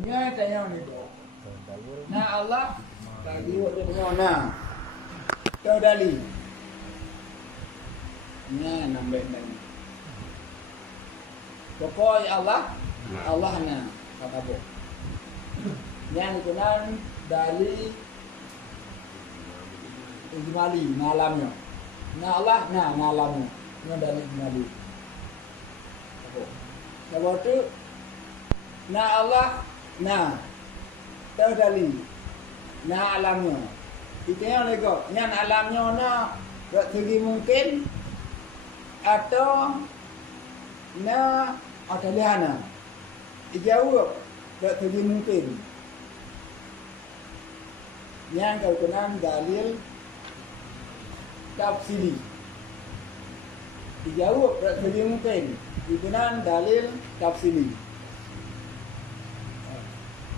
Nya tanya ni tu. Nah Allah bagi dia tanya nah. Tahu dali. Nya nambah nang. Pokoknya Allah na kata bo. Yang kunan dali ijmali malamnya. Nah Allah nah malamnya. Nya dali ijmali. Apa tu? Nah Allah nah tahu dali. Nah alamnya. Kita yang lego, yang alamnya na tak segi mungkin atau na atau lihana. Dijawab tak segi mungkin. Yang kau kenal dalil tafsiri. Dijawab tak segi mungkin. Dikenal dalil tafsiri.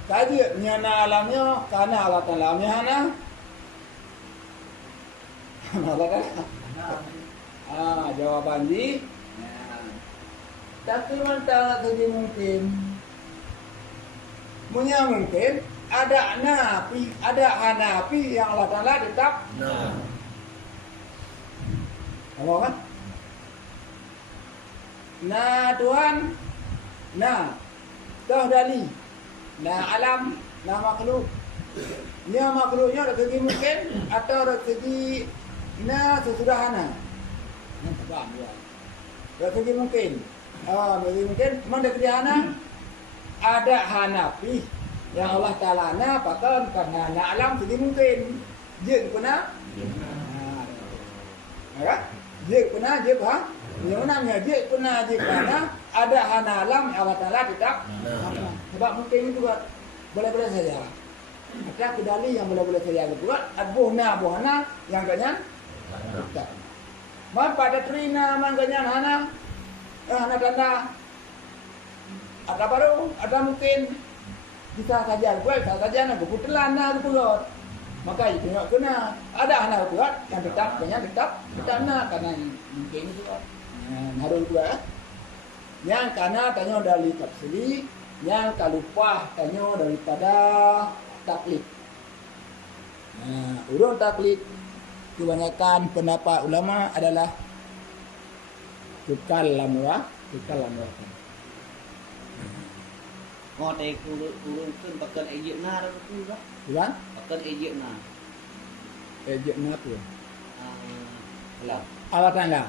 Kaji nyana alamnya karena alat alamnya hana. Jawaban di. Tapi mentah tadi mungkin. Punya mungkin ada hanafi yang Allah Taala tetap. Apa kan? Nah Tuhan, nah tahu dali. Nah alam, nah makhluk. Nya makhluknya dari segi mungkin atau dari segi sesudah hana. Nampak faham ya? Dari segi mungkin. Dari mungkin memang dari hana ada hanafi yang Allah Taala na pakai karena alam segi mungkin. Jeng pernah? Jeng pernah ha? Yang namanya jek pernah jek karena ada hana alam yang Allah Taala tetap. Sebab mungkin itu boleh-boleh saja. Ada kedali yang boleh-boleh saja buat buhna yang ganyan. Tak. Man pada trina man ganyan hana tanda. Ada baru, ada mungkin bisa saja buat saja nak keputulan nak buat. Maka itu kena ada hana buat yang tetap ganyan tetap nak karena mungkin itu. Harus juga yang karena tanya dari tafsiri, yang kalupah tanya daripada taklid. Urut taklid kebanyakan pendapat ulama adalah tukal lamwa. Ngote kurun kun pakai ejek na tu kan? Bukan? Pakai ejek na. Ejek na tu. Alam. Allah Taala.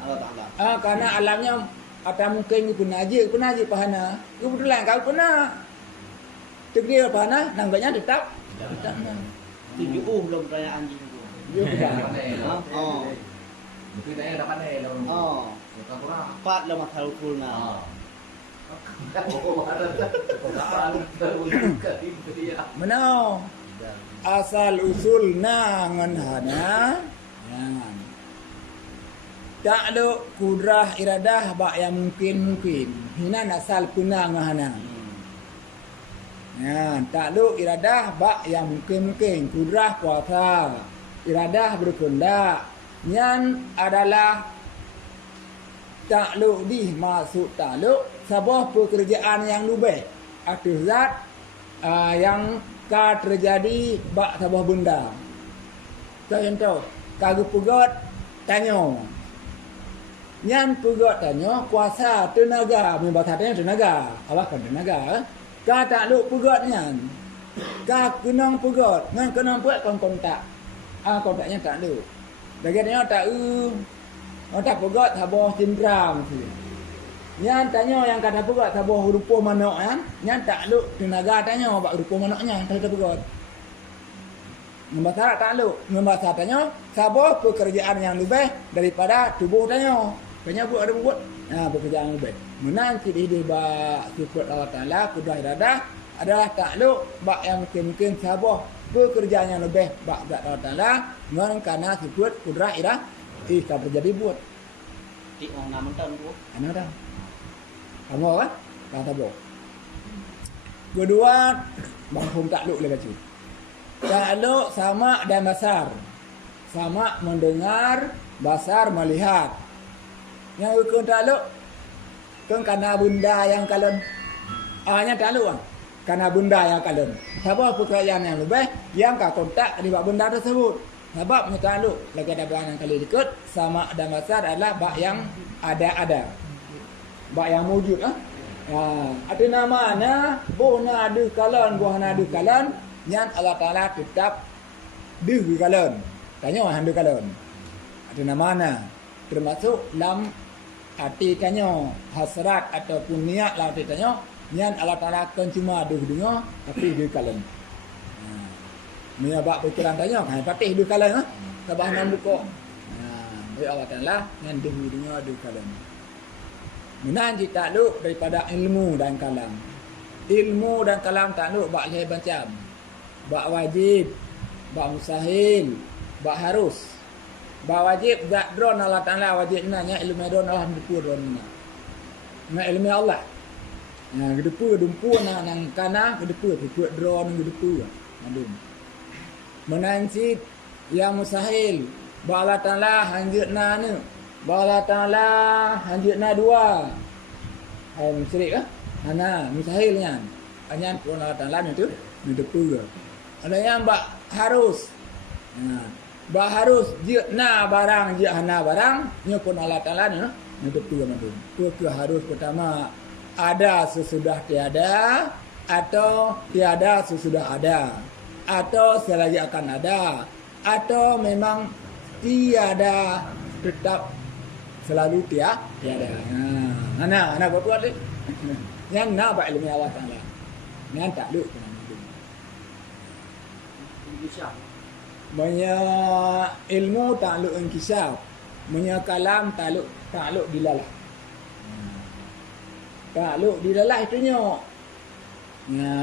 Karena alamnya ada mungkin guna aja pahana. Kebetulan kau kena tegir pahana, nangganya tetap. Tujuh belum perayaan anjing tu. Ya Oh. Mungkin saya dapat ni lah. Oh. Bukan kurang. 4 lah matal full na. Mana? Asal usul na ngan hana. Tak ada kudrah iradah bak yang mungkin. Hina asal kuna ngahana. Tak ada iradah bak yang mungkin. Kudrah kuasa. Iradah berkehendak. Yang adalah takluk di masuk takluk sebuah pekerjaan yang lebih atas zat yang terjadi bak sebuah benda. Contoh, kagak pegot tanya. Yang pegot tanya kuasa tenaga, membatanya tenaga. Allah kan tenaga. Ka takluk pegotnya. Ka kenang pegot, ngan kenang buat kontak. Kontaknya tak ada. Bagiannya tak tak pegot sabuh cindram tu. Yang tanya yang kata pegot sabuh rupa manok kan? Yang takluk tenaga tanya bak rupa manoknya kata pegot. Membahasa takluk, membahasa tanya sabuh pekerjaan yang lebih daripada tubuh tanya. Banyak buat ada buat. Pekerjaan lebih. Menanti di bak sifat Allah Taala kudrah iradah adalah takluk bak yang mungkin sabuh pekerjaan yang lebih bak zat Allah Taala ngan karena sifat kudrah iradah tak terjadi buat. Tik orang nama tahun tu. Ana dah. Kamu kan? Kata bo. Kedua, mafhum takluk lagi baca. Takluk sama dan basar. Sama mendengar, basar melihat. Yang ukun takluk kan karena benda yang kalian nya takluk kan. karena benda yang kalian. Sebab pekerjaan yang lebih yang kau kontak di benda tersebut. Sebab mutakluk lagi ada bahan yang kali ikut sama dan besar adalah bak yang ada. Bak yang wujud ada namanya buhna ada kalan buhna ada kalan yang Allah Taala tetap di kalan. Tanya orang ada kalan. Ada namanya termasuk lam arti tanya hasrat ataupun niat lah arti tanya yang Allah Taala kan cuma ada dunia tapi di kalan. Menyabak pikiran tanya kan patih di kalan sabah nan buka. Dari Allah Taala yang di dunia di kalan. Menanji takluk daripada ilmu dan kalam. Ilmu dan kalam takluk bak leh macam. Bak wajib, bak mustahil, bak harus. Bak wajib zat dron Allah Taala wajib nanya ilmu dron Allah depu dron mana. Nah ilmu Allah. Nah depu dumpu nang kana depu depu dron depu. Adum. Menanji yang mustahil bak Allah Taala hanjutna ni. Bala Ta'ala hanjutna dua. Musyrik Ana mustahilnya. Anyan pun Allah Ta'ala itu depu. Ada yang bak harus. Bak harus jina barang jihana barang nya pun Allah Ta'ala ni depu madu. Itu harus pertama ada sesudah tiada atau tiada sesudah ada atau selagi akan ada atau memang tiada tetap selalu tiada. Anak buat ni. Yang nak buat ilmu Allah Taala. Yang tak luk kena hidup. Punya ilmu tak luk inkisaf. Punya kalam tak luk dilalah. Tak luk dilalah itunya.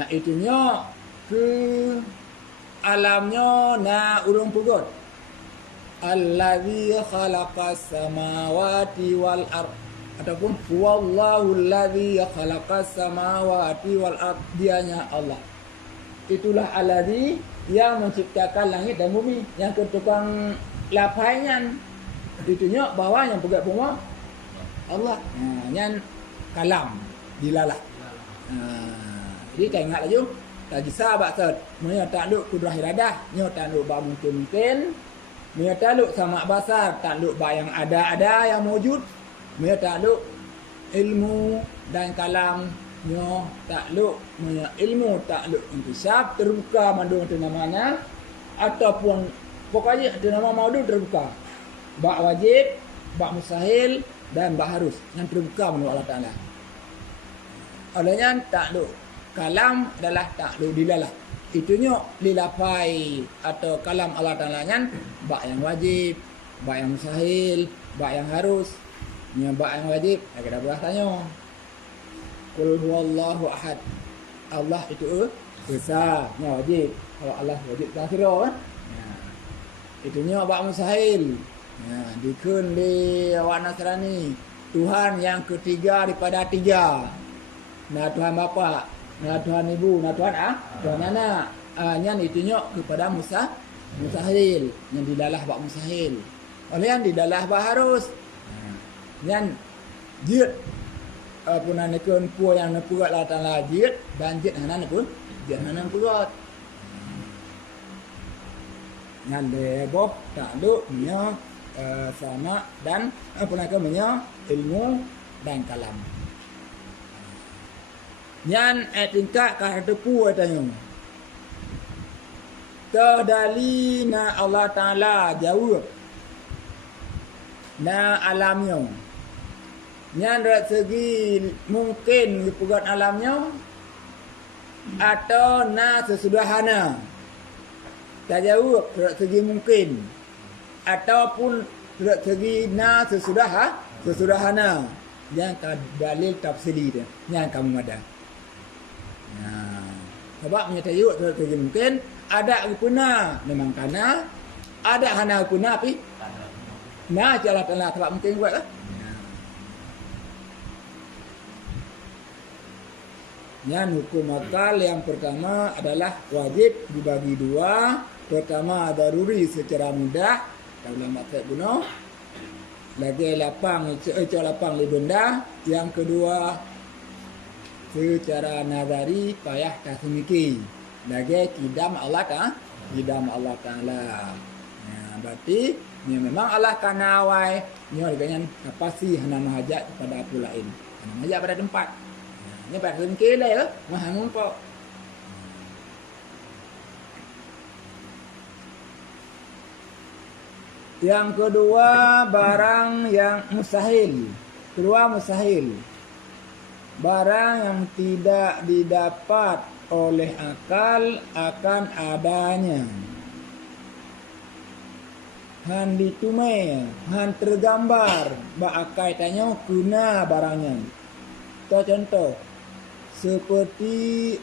Itunya ke alamnya na urung pugut. Allazi khalaqas samawati wal ard ataupun wallahu allazi khalaqas samawati wal ard, dianya Allah. Itulah allazi yang menciptakan langit dan bumi, yang ketukang lapainya itunya bawah yang pegat bunga Allah. Yang kalam dilalah. Jadi tengok laju lagi sahabat set punya takluk kudrah iradah, nya takluk ba mungkin Mereka takluk sama basar, takluk bah yang ada yang wujud. Mereka takluk ilmu dan kalam. Mereka takluk ilmu takluk intisab terbuka mandung itu namanya. Ataupun pokoknya itu nama maudu terbuka. Bak wajib, bak mustahil dan bak harus. Yang terbuka menurut Allah Ta'ala. Olehnya takluk kalam adalah takluk dilalah. Itunya lilapai atau kalam Allah Ta'ala kan bak yang wajib, bak yang mustahil, bak yang harus. Nya bak yang wajib ada belah tanya. Qul huwallahu ahad. Allah itu esa, nya wajib. Kalau Allah wajib tak kira kan. Itunya bak mustahil. Dikun di awak Nasrani, Tuhan yang ketiga daripada tiga. Nah Tuhan Bapa, nah Tuhan Ibu, nah Tuhan Tuhan anak. Yang itunya kepada mustahil. Yang didalah bak mustahil. Oleh yang didalah bak harus. Yang jid punan nekun pu yang nepurat Allah Ta'ala jid dan jid hanan pun jid hanan purat. Yang deboh takluk nya sama dan punai nya ilmu dan kalam. Yang tingkat ka tepu tanya. Terdali na Allah Ta'ala jawab. Na alamnya. Yang dari segi mungkin dipugat alamnya atau na sesudahana. Tak jawab dari segi mungkin ataupun dari segi na sesudahana. Yang dalil tafsiri dia. Yang kamu ada. Sebab menyatakan dari segi mungkin ada guna memang kana, ada hana guna tapi nah jalan telah sebab mungkin buatlah. Yang hukum akal yang pertama adalah wajib dibagi dua. Pertama daruri secara mudah dalam maksud guna. Lagi lapang lapang li benda. Yang kedua secara nazari payah kasmiki lagi kidam Allah Taala. Berarti ni memang Allah kanawai ni dengan kapasi hana mahajat kepada apa lain. Hana mahajat pada tempat. Ni pada kasmiki lah mah ngumpul. Yang kedua barang yang mustahil. Barang yang tidak didapat oleh akal akan adanya. Han ditumai, han tergambar, akai tanya guna barangnya. Contoh, seperti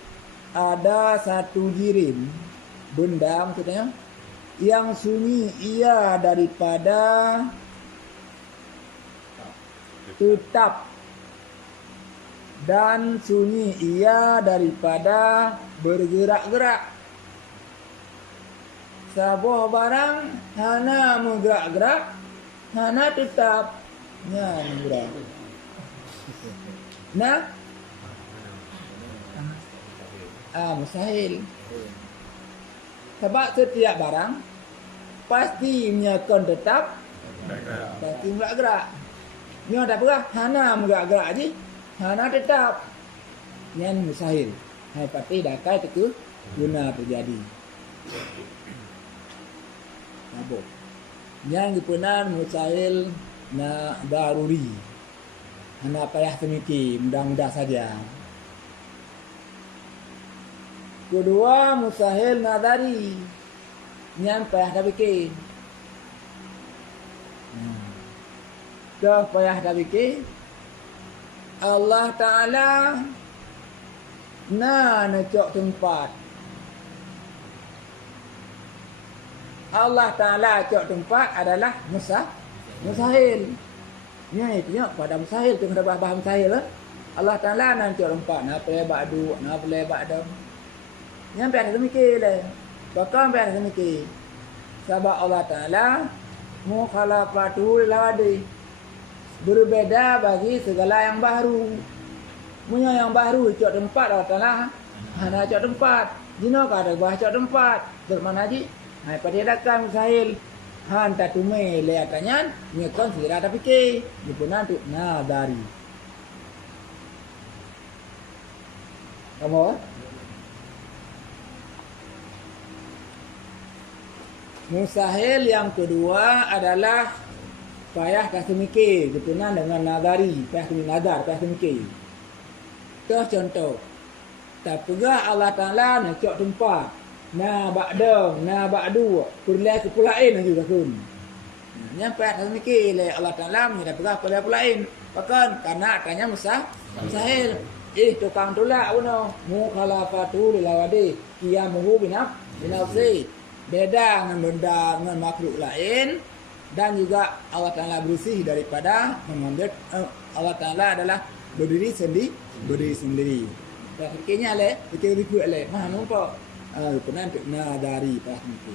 ada satu jirim, benda maksudnya, yang sunyi ia daripada tetap dan sunyi ia daripada bergerak-gerak. Sebuah barang hana bergerak-gerak, hana tetap bergerak. Nah, mustahil. Sebab setiap barang pasti akan tetap, pasti bergerak. Ni ada apa? Hana bergerak-gerak aje, hana tetap. Yang mustahil. Hai pasti dakai teku guna terjadi. Nabo. Yang dipenan mustahil na daruri. Hana payah temiki, mudah-mudah saja. Kedua mustahil nadari. Yang payah dah fikir. Dah payah dah fikir. Allah Ta'ala necok tempat. Allah Ta'ala cok tempat adalah mustahil. Ni tengok pada mustahil tu kena bahas mustahil lah. Allah Ta'ala nak cok tempat, nak boleh ba'du, nak boleh ba'dam. Yang payah dah mikir lah. Bahkan payah dah mikir. Sebab Allah Ta'ala mukhalafatu lawadi. Berbeza bagi segala yang baru. Punya yang baru cok tempat Allah Ta'ala hana cok tempat. Jino kada bahas cok tempat. Bermana haji? Hai pada dakan mustahil. Han tak tumai leakannya nyekon segera tak fikir. Dipunan tu nadari. Kamu? Mustahil yang kedua adalah payah kasih mikir berkenaan dengan nadari, payah nadar, payah mikir. Contoh, tak pegah Allah Ta'ala nak cok tempat, na ba'dam, na ba'du, pulai ke pulain juga kun. Yang payah kasih mikir oleh Allah Ta'ala mengira pegah pulai pulain. Bahkan karena tanya mustahil. Tukang tolak puno, mukhalafatu lilawadi, qiyamuhu binafsi. Beda dengan benda dengan makhluk lain. Dan juga Allah Ta'ala bersih daripada mengambil Allah Ta'ala adalah berdiri sendiri. Akhirnya fikir ikut mah nampak penan dari pas itu.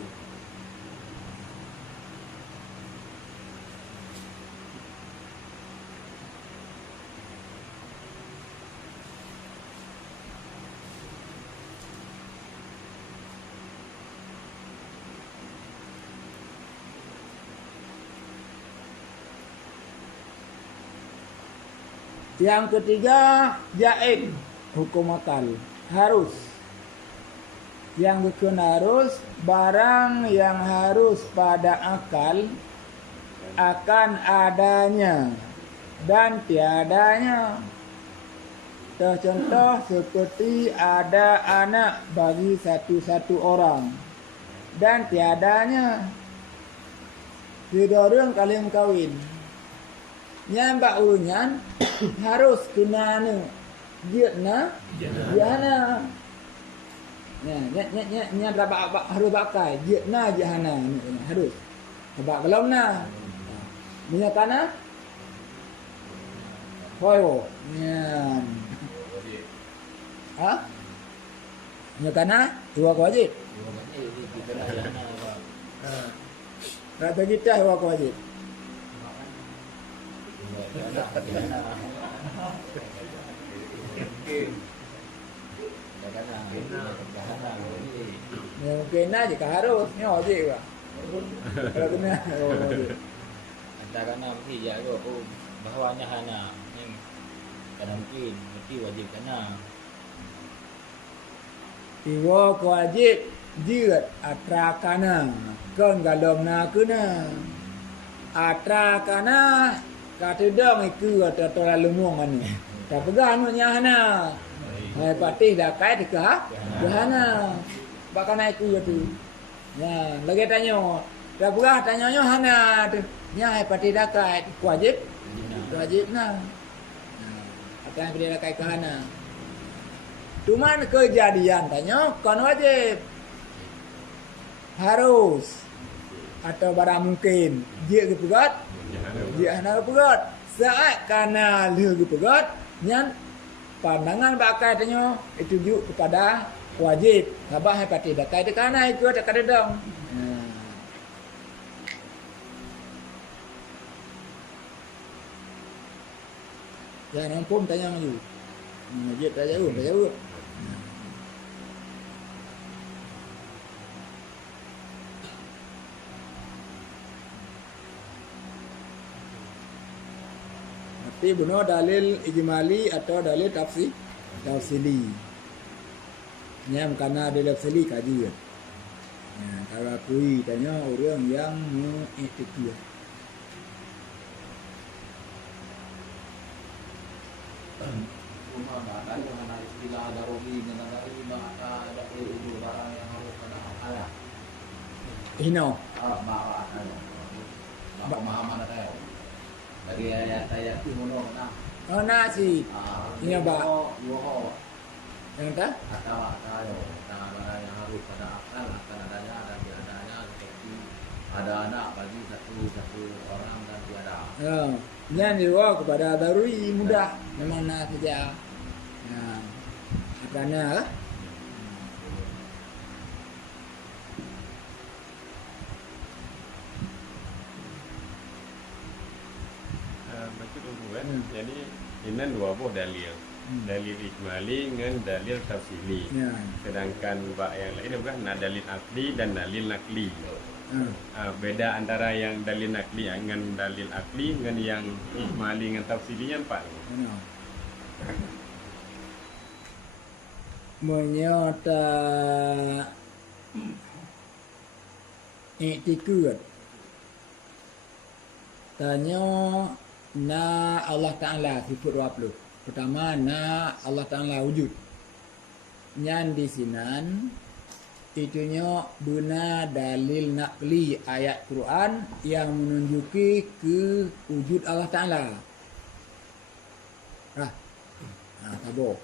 Yang ketiga, jaib, hukum akal, harus. Yang bukan harus, barang yang harus pada akal akan adanya dan tiadanya. Contoh seperti ada anak bagi satu-satu orang dan tiadanya. Tidak orang kalian kawin. Nyambak urunyan harus kena jana. Nya berapa harus pakai jana jahana harus. Sebab kalau na menyatakan koyo nyan. Menyatakan dua wajib. Kata kita dua wajib. mungkin. Kadang-kadang kadang-kadang jadi Ya mungkin aja kan harus nyo je kan. Kalau kena kadang-kadang mesti jaga bahawa hana yang kadang mungkin mesti wajib kena. Iwa wajib jirat atra kana kon galom na kuna atra kana kata dong iku atau terlalu lumung ni tak pegang nya hana hai patih dah kait ke hana bakana iku tu ya lagi tanya dah pegang tanya nya hana tu nya hai patih dah kait wajib na apa yang dia kait ke hana. Cuman kejadian tanya kan wajib harus atau barang mungkin dia ke pegat dia hana pegat saat kana le ke pegat nyan pandangan bakai tanya itu tunjuk kepada wajib sabah hai pati dak kai kana itu ada kada dong. Ya nampun tanya maju. Wajib tak jauh. Tapi benar dalil ijmali atau dalil tafsili. Nyam karena dalil tafsili kaji. Ya, kalau kui tanya orang yang mengiktikir. Rumah nggak ada yang mana istilah ada rogi dengan ada riba ada itu barang yang harus ada ayah. Hino. Bawa ada. Pemahaman ada ya. Dari ayat itu mono nah. Oh nasi. Ini apa? Yang tak? Ada barang yang harus pada akal akan adanya dan tiadanya seperti ada anak bagi satu orang dan tiada. Yang dibawa kepada daruri mudah memang nak saja. Kerana macam tu kan. Jadi ini dua buah dalil. Dalil ijmali dengan dalil tafsili. ya. Sedangkan bab yang lain bukan nah, dalil akli dan dalil nakli. Beda antara yang dalil nakli dengan dalil akli dengan yang ijmali dengan tafsili yang empat. Menyata iktikad tanya na Allah Ta'ala sifat 20. Pertama na Allah Ta'ala wujud nyan di sinan itunya guna dalil nakli ayat Quran yang menunjuki ke wujud Allah Ta'ala. Tabo.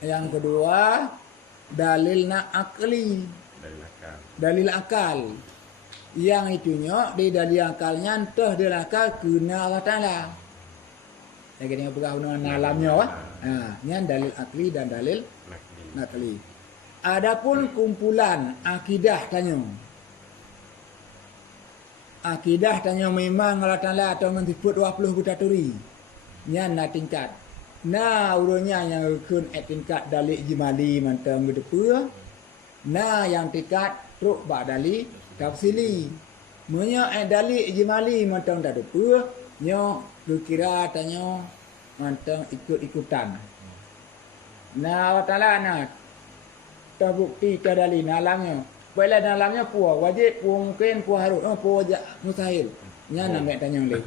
Yang kedua dalil akli, dalil akal. Yang itunya di dalil akalnya entah dia akal kena Allah Ta'ala. Lagi dengan pergaulan alamnya yang dalil akli dan dalil nakli. Adapun kumpulan akidah tanya. Akidah tanya memang Allah Ta'ala atau mentisebut 20 butaturi. Yang nak tingkat. Nah urutnya yang rukun tingkat dalil ijmali mantang gedepur. Nah yang tingkat truk bak dalil tafsili. Munya dalil ijmali mantang dak depur. Nyo kira tanya mantang ikut-ikutan. Nah Allah Ta'ala nak terbukti ke dalil alamnya. Bila dalamnya puas wajib, puas mungkin, puas harus, puas mustahil. Nya nak tanya lagi.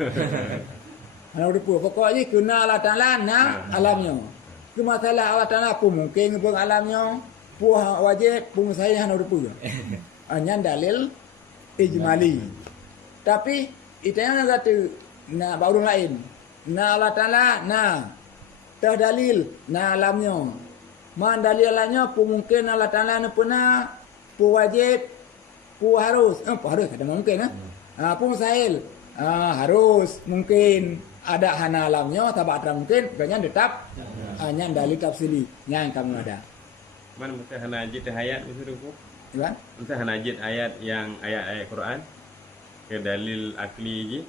Kalau depu pokoknya kena Allah Ta'ala na alamnya. Ke masalah Allah Ta'ala pun mungkin pun alamnya, pun wajib pun saya hanya depu. Hanya dalil ijmali. Tapi itu yang kata na baru lain. Na Allah Ta'ala na terdalil na alamnya. Man dalil alamnya pun mungkin Allah Ta'ala na pernah pun wajib pun harus. Pun harus kata mungkin pun mustahil. Harus mungkin ada hana alamnya tabak terang mungkin banyak tetap hanya dalil tafsili yang kamu ada. Mana mesti hanajid ayat mesti tu? Kan? Mesti hanajid ayat yang ayat-ayat Quran ke dalil akli je.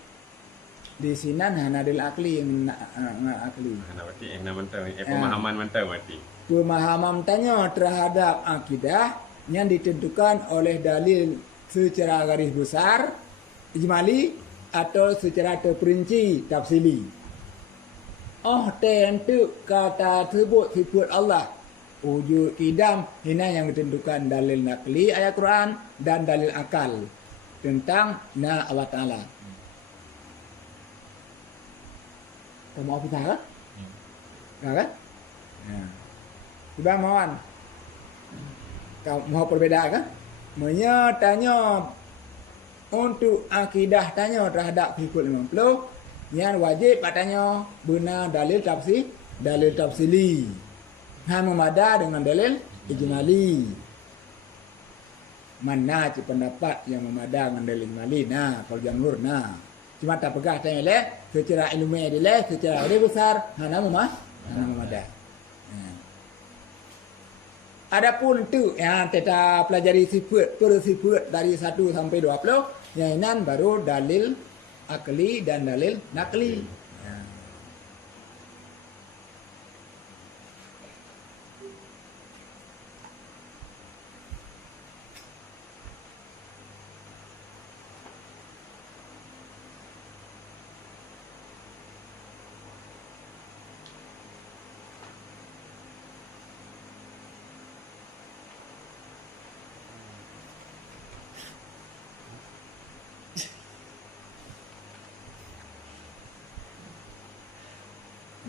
Di sinan hana dalil akli akli. Nah, berarti mentau pemahaman mentau berarti. Pemahaman tanya terhadap akidah yang ditentukan oleh dalil secara garis besar ijmali atau secara terperinci tafsili. Oh tentu kata tersebut sifat Allah wujud kidam ini yang ditentukan dalil nakli ayat Quran dan dalil akal tentang Allah Ta'ala. Kamu apa tak? Kan? Ya. Tiba mawan. Kau mau perbedaan kan? Menyatanya untuk akidah tanya terhadap fikul 50 yang wajib katanya benar dalil tafsili. Memada dengan dalil ijmali. Mana pendapat yang memada dengan dalil ijmali? Nah, kalau jamhur cuma tak pegah tanya le secara ilmiah dia secara garis besar hana memada. Adapun tu yang kita pelajari sifat per sifat dari 1 sampai 20 yang ini baru dalil akli dan dalil nakli.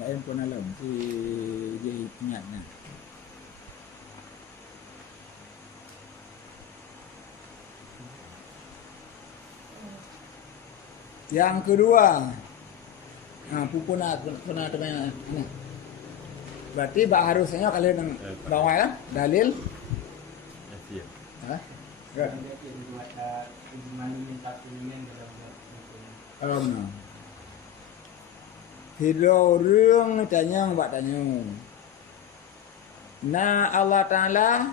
Em pun alam si dia ingatnya. Yang kedua, pupuna teman. Berarti harusnya kalian bawa ya dalil. Ya. Hilo rương tanya buat tanya. Na Allah Ta'ala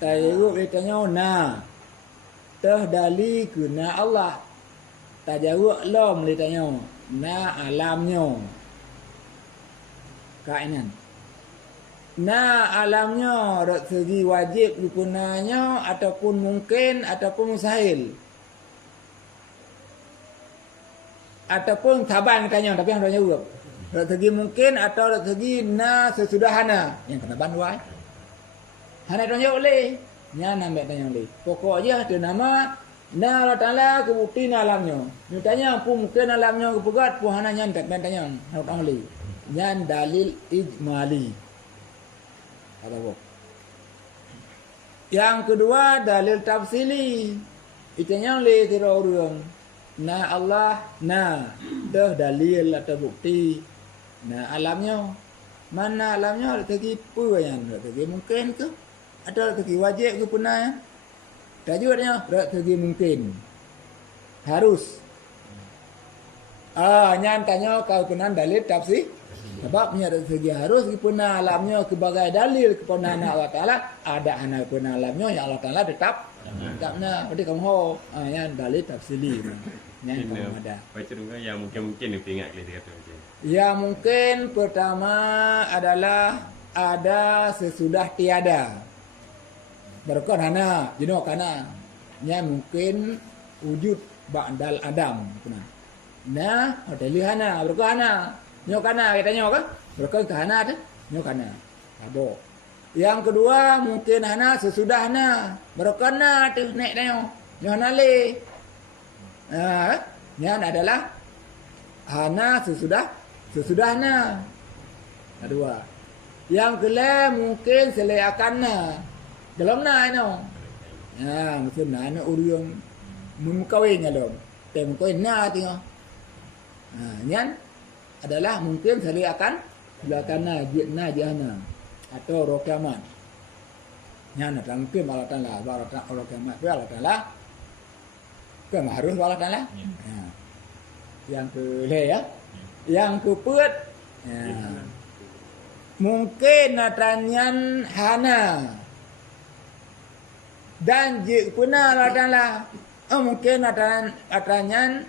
tayyuk ditanya na. Terdali ke na Allah. Tajawuk lom ditanya. Na alamnya. Kainan. Na alamnya dari segi wajib rukunanya ataupun mungkin ataupun mustahil. Ataupun taban tanya tapi yang tanya jawab. Dari segi mungkin atau dari segi na sesudah hana. Yang kena banduai. Hana tanya oleh. Nya nambah tanya oleh. Pokoknya ada nama na Allah Ta'ala kebukti na alamnya. Ni tanya pun mungkin alamnya kepegat pun hana nyan tak tanya. Nak oleh. Nyan dalil ijmali. Kata apa? Yang kedua dalil tafsili. Itanya oleh tira orang. Na Allah dah dalil atau bukti. Na alamnya. Mana alamnya ada segi apa yang ada segi mungkin ke? Ada segi wajib ke pernah? Tajuknya ada segi mungkin. Harus. Nyan tanya kau pernah dalil tafsir. Sebabnya dari segi harus kepuna alamnya sebagai dalil kepuna Allah Ta'ala ada anak kepuna alamnya yang Allah Ta'ala tetapnya berarti kamu yang dalil tafsili yang kamu ada Baca juga yang mungkin ingat dia kata macam. Ya mungkin pertama adalah ada sesudah tiada berkon hana jenuh kana yang mungkin wujud ba'dal adam nah dalil hana berkon hana nyokana katanya kan berkah ke hana tu nyokana abo yang kedua mungkin hana sesudah hana berkana tu naik tengok nyona le nyan adalah hana sesudah hana kedua yang kelima mungkin seleakanna dalam na no mungkin na urang mumkawinnya dong temko na tengok nyan adalah mungkin sekali akan belakana jina jahana atau roh kiamat. Nyana mungkin Allah Ta'ala roh kiamat Allah Ta'ala kan harus Allah Ta'ala. Yang kelima ya. Yang keempat mungkin natanyan hana dan jik puna Allah Ta'ala mungkin natanyan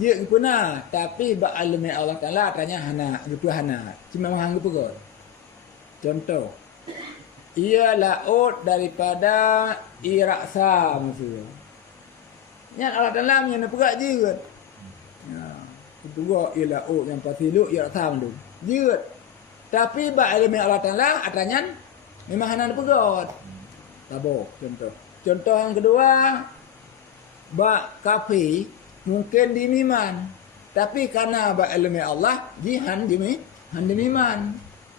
Dia guna tapi ba ilmu Allah Taala tanya hana gitu hana. Cuma hang gitu kot. Contoh. Ia laut daripada iraksa maksudnya. Yang Allah Taala yang pegat je kot. Ya. Itu gua ia laut yang pasilu iraksa tu. Je. Tapi ba ilmu Allah Taala atanya memang hana pegat. Tabok contoh. Contoh yang kedua, ba kafi mungkin dimiman. Tapi karena ba ilmu Allah, jihan dimiman.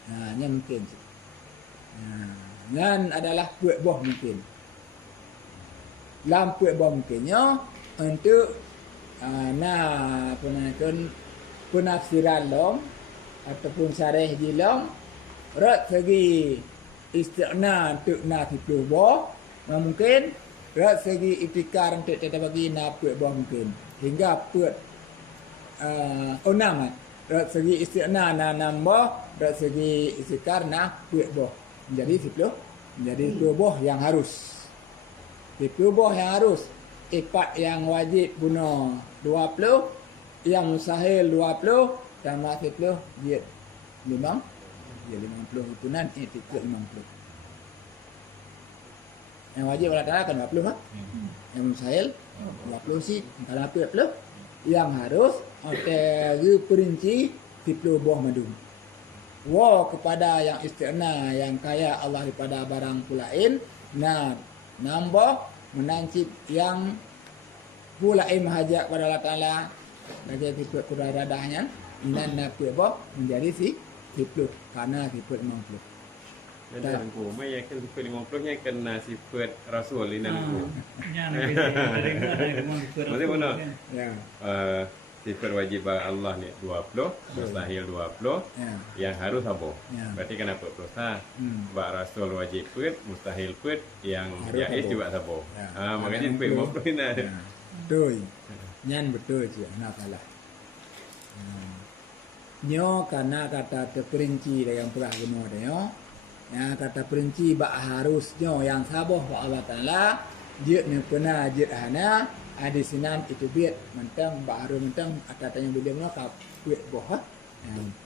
Nah, yang mungkin. Dan adalah puak boh mungkin. Lam puak boh mungkinnya untuk penafsiran lom ataupun syarah jilom rat segi istiqna untuk nafi boh mungkin rat segi ibtikar untuk kita bagi nafi boh mungkin hingga puak onam rat segi istiqna boh rat segi ibtikar na puak boh menjadi 10 menjadi 10 boh yang harus 10 boh yang harus ipat yang wajib guna 20 yang mustahil 20 dan masih 10 dia 5 dia 50 itu nanti ke 50 yang wajib Allah Taala kan 20 kan yang mustahil 20 sih kalau 20 yang harus ada perinci 10 boh madum wa kepada yang istighna yang kaya Allah daripada barang pulain nah nambah menancip yang pulain mahajat kepada Allah Taala bagi tipe kudaradahnya inan nafi boh menjadi 10 karena 50 Ada aku mai yakin sifat 50 nya kena sifat Rasul ini aku. Nya nak kita Maksudnya mana? ya Sifat wajib Allah ni 20, mustahil 20, yang harus apa? Ya. Berarti kenapa dosa? Bak Rasul wajib put, mustahil put, yang Harus jaiz apa? juga sabo. Ya. Makanya sifat 50 ni. betul nyan betul je nak salah nyo karena kata terperinci yang pernah guna dia ya kata perinci bak harusnya yang saboh wa Allah Taala dia ni pernah dia hana ada sinan itu biat mentang bak harus mentang katanya bila mana ka kuat boh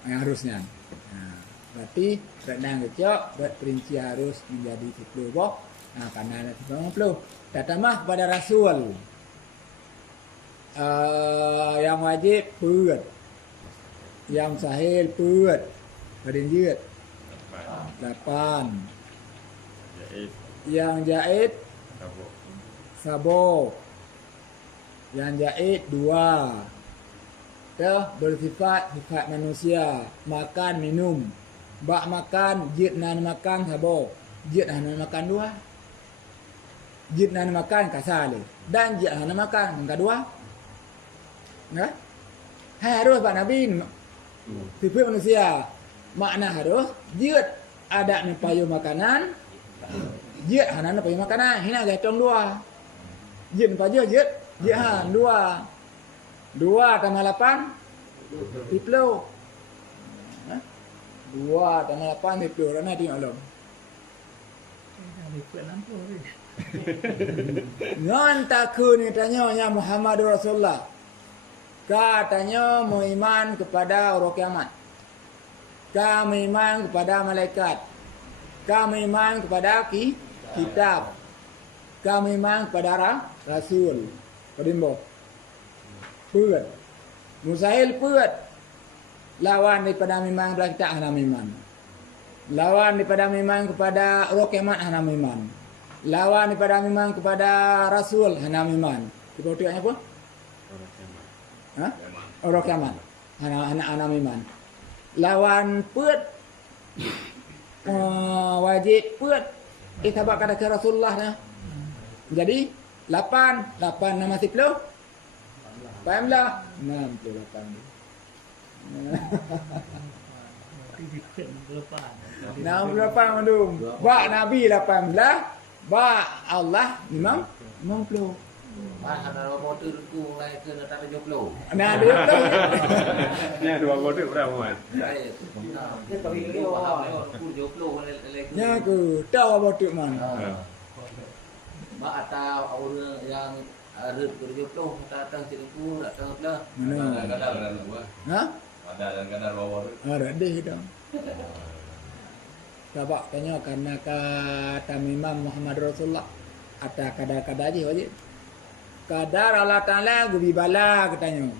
yang harusnya berarti renang kecok buat perinci harus menjadi 10 boh karena ada 50 tatamah kepada Rasul yang wajib buat yang sahil buat badan jid 8 Jaiz yang jahit sabo. sabo yang jahit 2 bersifat sifat manusia makan minum bak makan jid nan makan sabo jid nan makan 2 jid nan makan kasale dan jid nan makan kedua nah harus Pak Nabi sifat manusia makna harus jid ada ni payu makanan jid hanan payu makanan hina gatong 2 jid payu jid han 2 tambah 8 10 2 tambah 8 10 kerana tengok alam ngan takun ni tanya Muhammad Rasulullah katanya mau iman kepada orang kiamat kami iman kepada malaikat kami iman kepada kitab kami iman kepada rasul pedimbo puat mustahil puat lawan daripada memang kepada kita hana iman lawan daripada memang kepada roh kiamat hana iman lawan daripada memang kepada rasul hana iman kita tengoknya apa roh kiamat hana iman lawan puat wajib puat sahabat kata Rasulullah nah. Jadi 8 nama 10 18 68 68 mandum bak Nabi 18 bak Allah 50 Ada motor tu lain ke tak ada joplo. nah 20 Nya 2 kode berapa man? Baik. Dia bagi dia faham aku joplo lagi. nya ku tahu apa tu man Mak atau orang yang Ada kerja tu, datang cikgu, datang dah. Mana? Kadang-kadang ada dua. Ha? Ada dan kadang bawah tu. Ada dah. Sebab tanya karena kata Imam Muhammad Rasulullah atau kadar-kadar je wajib. Kadar Allah Ta'ala gubi bala katanya.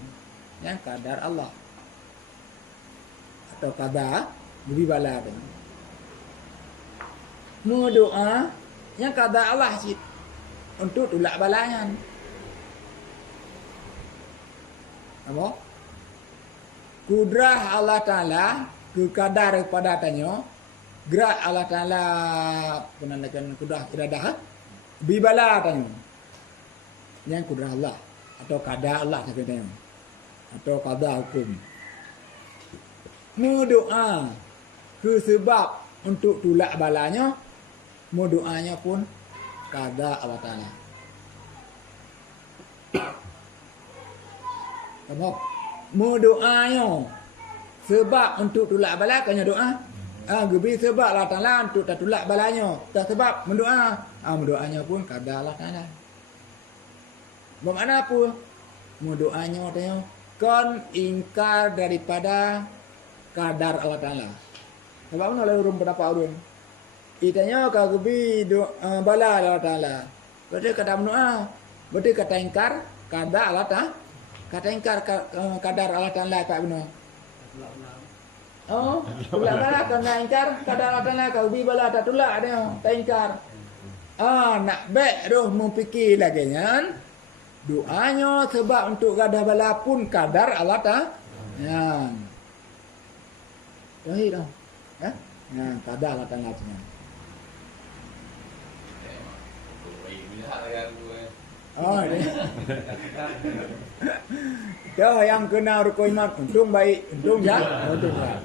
Ya, kadar Allah. Atau kadar gubi bala katanya. Mu doa yang kadar Allah sih untuk tolak balanya. Apa? Kudrah Allah Ta'ala ke kadar pada tanya gerak Allah Ta'ala penandakan kudrah iradah bibala tanya yang kudrah Allah atau kadar Allah katanya atau kadar hukum mu doa ke sebab untuk tolak balanya mu doanya pun kadar Allah Ta'ala. Kamu mu doanya sebab untuk tolak bala kanya doa. Gebi sebab Allah Ta'ala untuk tak tolak balanya. Tak sebab mendoa. Mendoanya pun kadar Allah Ta'ala. Bermakna apa? Mendoanya tanya kon ingkar daripada kadar Allah Ta'ala. Sebab mana lalu urun pendapat urun? Itanya kau gebi bala Allah Ta'ala. Berarti kata mendoa. Berarti kata ingkar kadar Allah Ta'ala. Kata ingkar kadar Allah Ta'ala Pak benar. Oh, tulak bala kena ingkar kadar Allah Ta'ala kau bi bala tak tulak dia, tak ingkar. Nak baik roh memfikir lagi kan. Doanya sebab untuk gadah bala pun kadar Allah Ta'ala. Ya. Wahid dah. Ya? Ya, kadar Allah Ta'ala punya. Oh, ini. Dah yang kena rukun iman untung baik, untung ya, untung ya.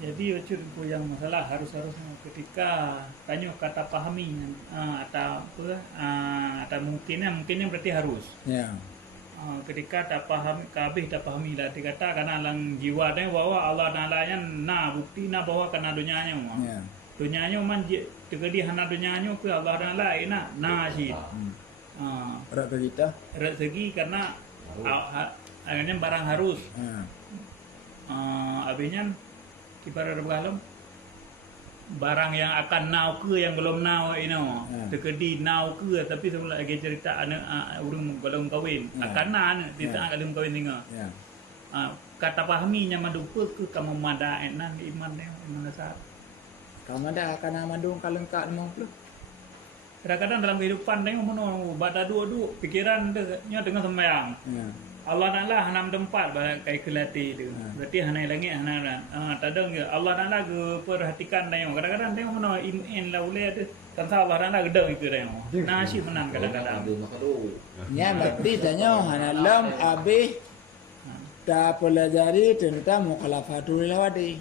Jadi ucur yang masalah harusnya ketika tanya kata pahami atau apa atau mungkinnya berarti harus. Ya. Ketika tak faham kabeh tak fahami lah dikata karena lang jiwa dia bahwa Allah Taala na bukti na bahwa kana dunianya Ya. Dunianya man tegedi hana dunianya ke Allah Taala na sih. Rak kita. Rezeki karena akhirnya barang harus. Ha. Habisnya ibarat bergalem barang yang akan now ke yang belum now tegedi now ke tapi sebelum lagi cerita anak urang belum kahwin akan tidak belum kahwin tinggal. Ya. Kata pahaminya madupa ke kamu mada enan iman dia iman dasar. Kamu ada akan amadung kalengkak 50. Kadang-kadang dalam kehidupan dia mono bada dua pikiran dia dengan sembahyang. Ya. Allah Taala hanam tempat kai kelati tu. Berarti hanai langit hana tadang ke Allah Taala ke perhatikan dia. Kadang-kadang dia mono iman laule tu tanpa Allah Taala gedeng ke dia. Nasi menang kadang-kadang. Nya berarti tanya hanalam abih ta pelajari tentang mukhalafatul lawadi.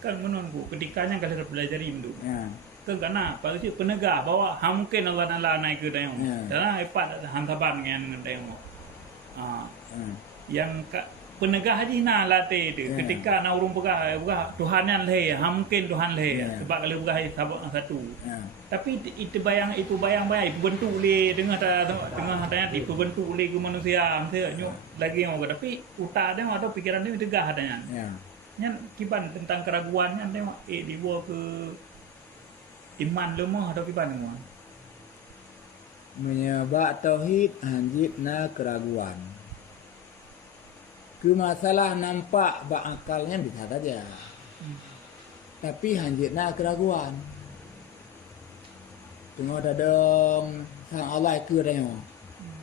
Kan menunggu ketikanya kalau pelajari itu. Ya. Kerana pada situ penegak bahawa mungkin Allah Taala naik ke dia. Ya. Karena hebat hantaban dengan dia. Yang penegak haji na latih itu ketika na urung pegah Tuhan yang leh mungkin Tuhan leh sebab kalau pegah satu tapi itu bayang itu bentuk le dengan tanya itu bentuk le ke manusia maksudnya lagi yang tapi utak dia atau pikiran dia tegah adanya nya kiban tentang keraguannya tengok dibawa ke iman lemah atau kiban semua menyebab tauhid hanjitna keraguan. Ke masalah nampak akalnya bisa saja. Tapi hanjitna keraguan. Tengok dadong sang Allah ke tengok.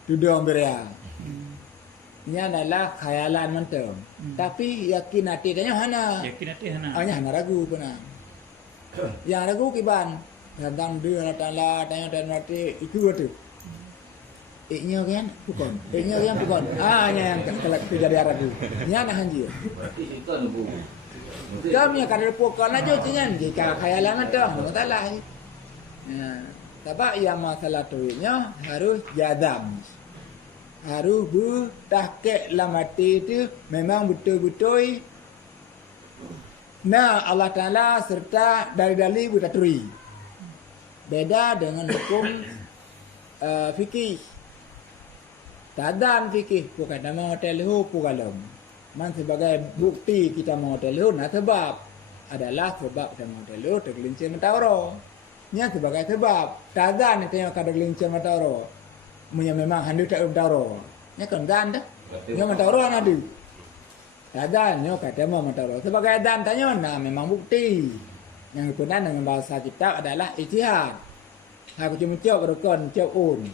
Dudung beria. Ini adalah khayalan mentem. Tapi yakin hati tanya hana. yakin hati hana. Hana ragu benar. Yang ragu kiban. Tentang dia Allah Ta'ala tanya dan mati itu tu. Nya kan bukan. Nya kan bukan. Nya yang kalau jadi ragu. Nya nak hanji. Berarti itu bu. Kami akan repokkan aja jangan jika khayalan tu masalah. Ya. Sebab yang masalah tuanya harus jadam. Harus bertahqiq dalam hati itu memang betul-betul Allah Ta'ala serta dari-dari bertaturi. Beda dengan hukum fikih. Tadan fikih bukan nama hotel hu pugalam. Man sebagai bukti kita mau hotel hu nah sebab adalah sebab kita mau hotel hu tergelincir matauro. Nya sebagai sebab tadan itu yang kada gelincir matauro. Munya memang handu tak matauro. Nya kan dan dah. Nya matauro ada. Tadan nyo kata mau matauro. Sebagai dan tanya nah memang bukti. Yang digunakan dengan bahasa kitab adalah ijtihad. Aku cuma cok berukon cok un.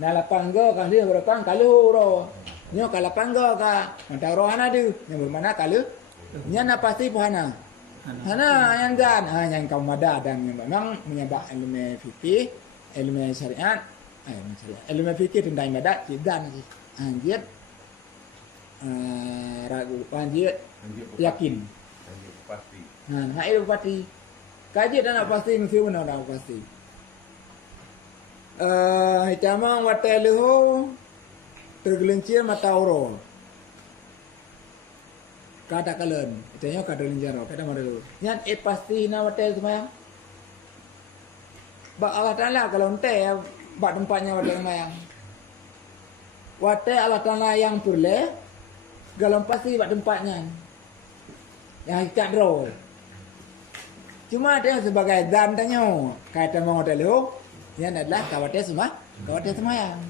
Nah lapan go kali berukon kalu ro. Nyo kalapan go ka mantaro hana du. Yang bermana kalu. Nya na pasti pohana. Hana yang dan yang kau mada dan memang menyebab ilmu fikih, ilmu syariat, ilmu fikih tentang ibadat dan anjir ragu anjir yakin. Pasti. Nah itu pasti. Kaji dan pasti mesti benar pasti. Hicamang wateluhu tergelincir matauro. Kata kalian, itanya kata gelincir, kata mana dulu. Yang pasti na watel semayang. Bak Allah Taala kalau ente ya bak tempatnya watel semayang. Watel Allah Taala yang purle, kalau pasti bak tempatnya. Yang ikat roll. Cuma dia sebagai dan tanya, kata mau hotel hu. Yang adalah kawatir semayang.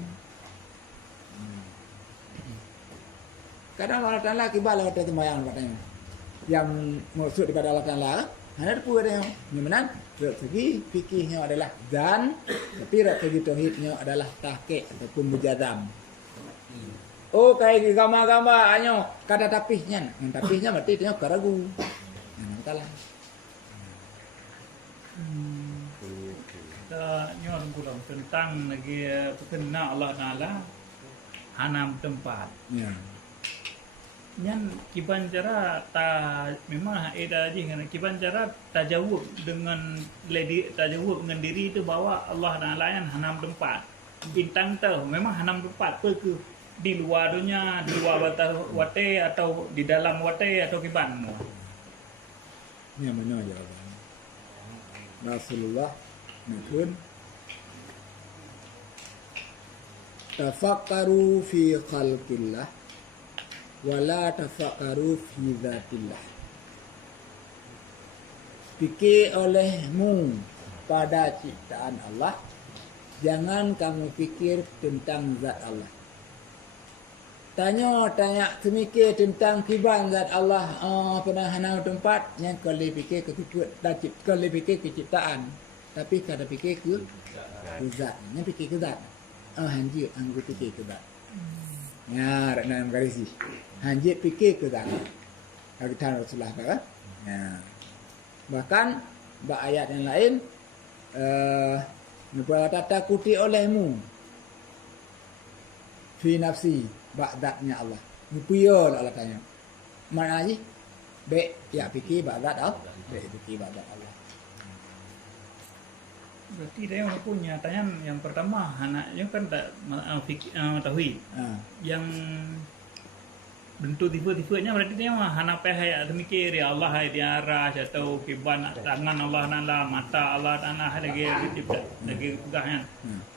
Kadang Allah Ta'ala kibal kawatir semayang katanya. Yang maksud daripada Allah Ta'ala hanya ada pula dia. Memang dari segi fikihnya adalah dan, tapi dari segi tauhidnya adalah tahqiq ataupun mujazam. Oh kayak gambar-gambar hanya kata tapihnya. Yang tapihnya berarti dia keragu. Yang salah. Nyor kurang tentang lagi perkena Allah Taala hanam tempat. Ya. Nyan kiban cara ta memang ada aja kan kiban cara tajawub dengan tajawub dengan diri itu bahwa Allah Taala yang hanam tempat. Bintang tu memang hanam tempat ke di luar dunia, di luar batas wate atau di dalam wate atau kiban. Ini mana jawaban? Rasulullah nakun tafakkaru fi khalqillah wala tafakkaru fi dzatillah. Fikir olehmu pada ciptaan Allah, jangan kamu fikir tentang zat Allah. Tanya semikir tentang kiban zat Allah pernah hanau tempat yang kali fikir kali fikir keciptaan. Tapi kada fikir ke zat. Yang fikir ke zat. Hanjir anggu fikir ke zat. Ya, nak dalam garis ni. Hanjir fikir ke zat. Kata Rasulullah kan? Ya. Bahkan bak ayat yang lain nubuat takuti olehmu fi nafsi ba'datnya Allah. Nupiol Allah tanya. Mana aja? Baik ya fikir ba'dat Allah. Baik fikir ba'dat Allah. Berarti dia yang punya tanya yang pertama anaknya kan tak tauhid. Yang bentuk tipe-tipenya berarti dia mah hana pehaya mikir ya Allah dia arah atau kiban tangan Allah Taala mata Allah Taala lagi dicipta lagi pegahnya.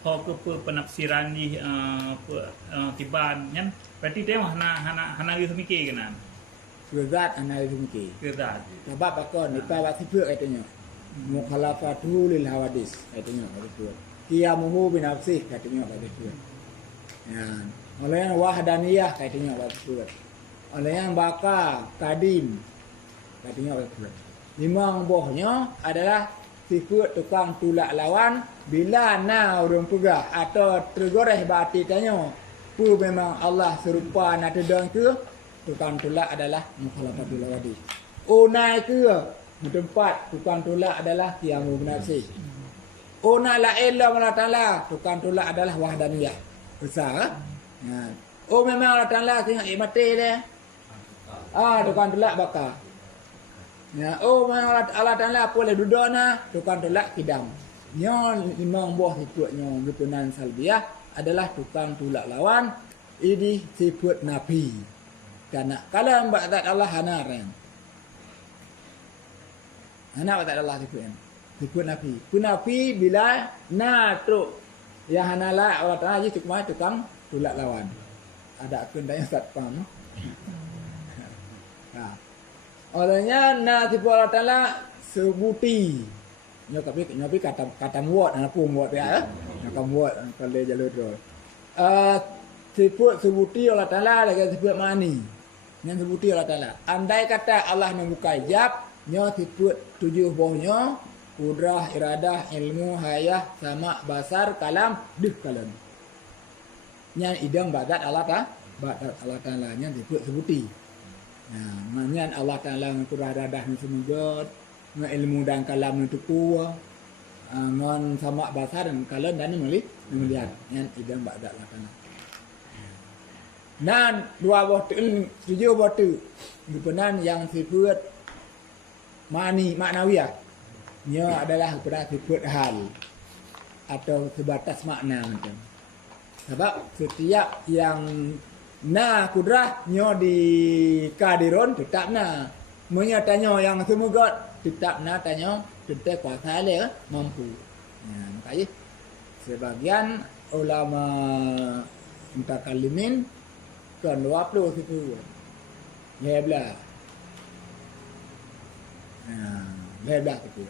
Kau ke penafsiran ni kiban kan berarti dia mah hana gitu mikir kan. Zat anak itu mikir. Zat. Sebab apa ni pada tipe katanya. Mukhalafatu lil hawadis katanya itu. Qiyamuhu bi nafsih katanya itu. Ya, oleh yang wahdaniyah katanya itu. Oleh yang baka kadim katanya itu. Lima buahnya adalah sifat tukang tulak lawan bila na urung pegah atau tergoreh berarti tanya pu memang Allah serupa nak tedang ke tukang tulak adalah mukhalafatu lil hawadis. Unai ke tempat tukang tolak adalah qiyamu binafsi. Ona la illa Allah Taala, tukang tolak adalah wahdaniyah. Besar. Ha. Oh memang Allah Taala tengok mati dia. Tukang tolak bakar. Ya, oh memang Allah Taala boleh dudukna, tukang tolak kidam. Nya imam buah sifat nya gepunan salbiah adalah tukang tolak lawan ini sifat nabi. Karena kalau mbak zat Allah hanaran. Anak tak ada Allah sifat Nabi. Nabi bila na truk Yang hanala Allah Ta'ala je cuma tukang tulak lawan. Ada kendanya satpam. Nah. Olehnya na tipu Allah Ta'ala sebuti. Nyopi kata muat na pun muat ya. Nak muat kalau jalur tu. Tipu sebuti Allah Ta'ala lagi tipu mani. Yang sebuti Allah Ta'ala. Andai kata Allah membuka hijab, nyo tipu 7 bohnya, kudrah, iradah, ilmu, hayah, sama, basar, kalam, kalam. Yang idam badat Allah Ta'ala nya tipu sebuti. Nah, maknanya Allah Ta'ala kudrah, iradah ni semua ngan ilmu dan kalam itu kuah, ngan sama, basar dan kalam dan ni melihat. Yang idam badat Allah Ta'ala. Dan 2 waktu 7 waktu dipenan yang sifat maknawiyah. Nya adalah kepada sifat hal atau sebatas makna macam. Sebab setiap yang na kudrah nya di kadiron tetap na. Menyatanya yang semoga tetap na tanya tetap kuasa le mampu. Makanya sebagian ulama mutakallimin kan 20 situ. Leblah. Leblah tu.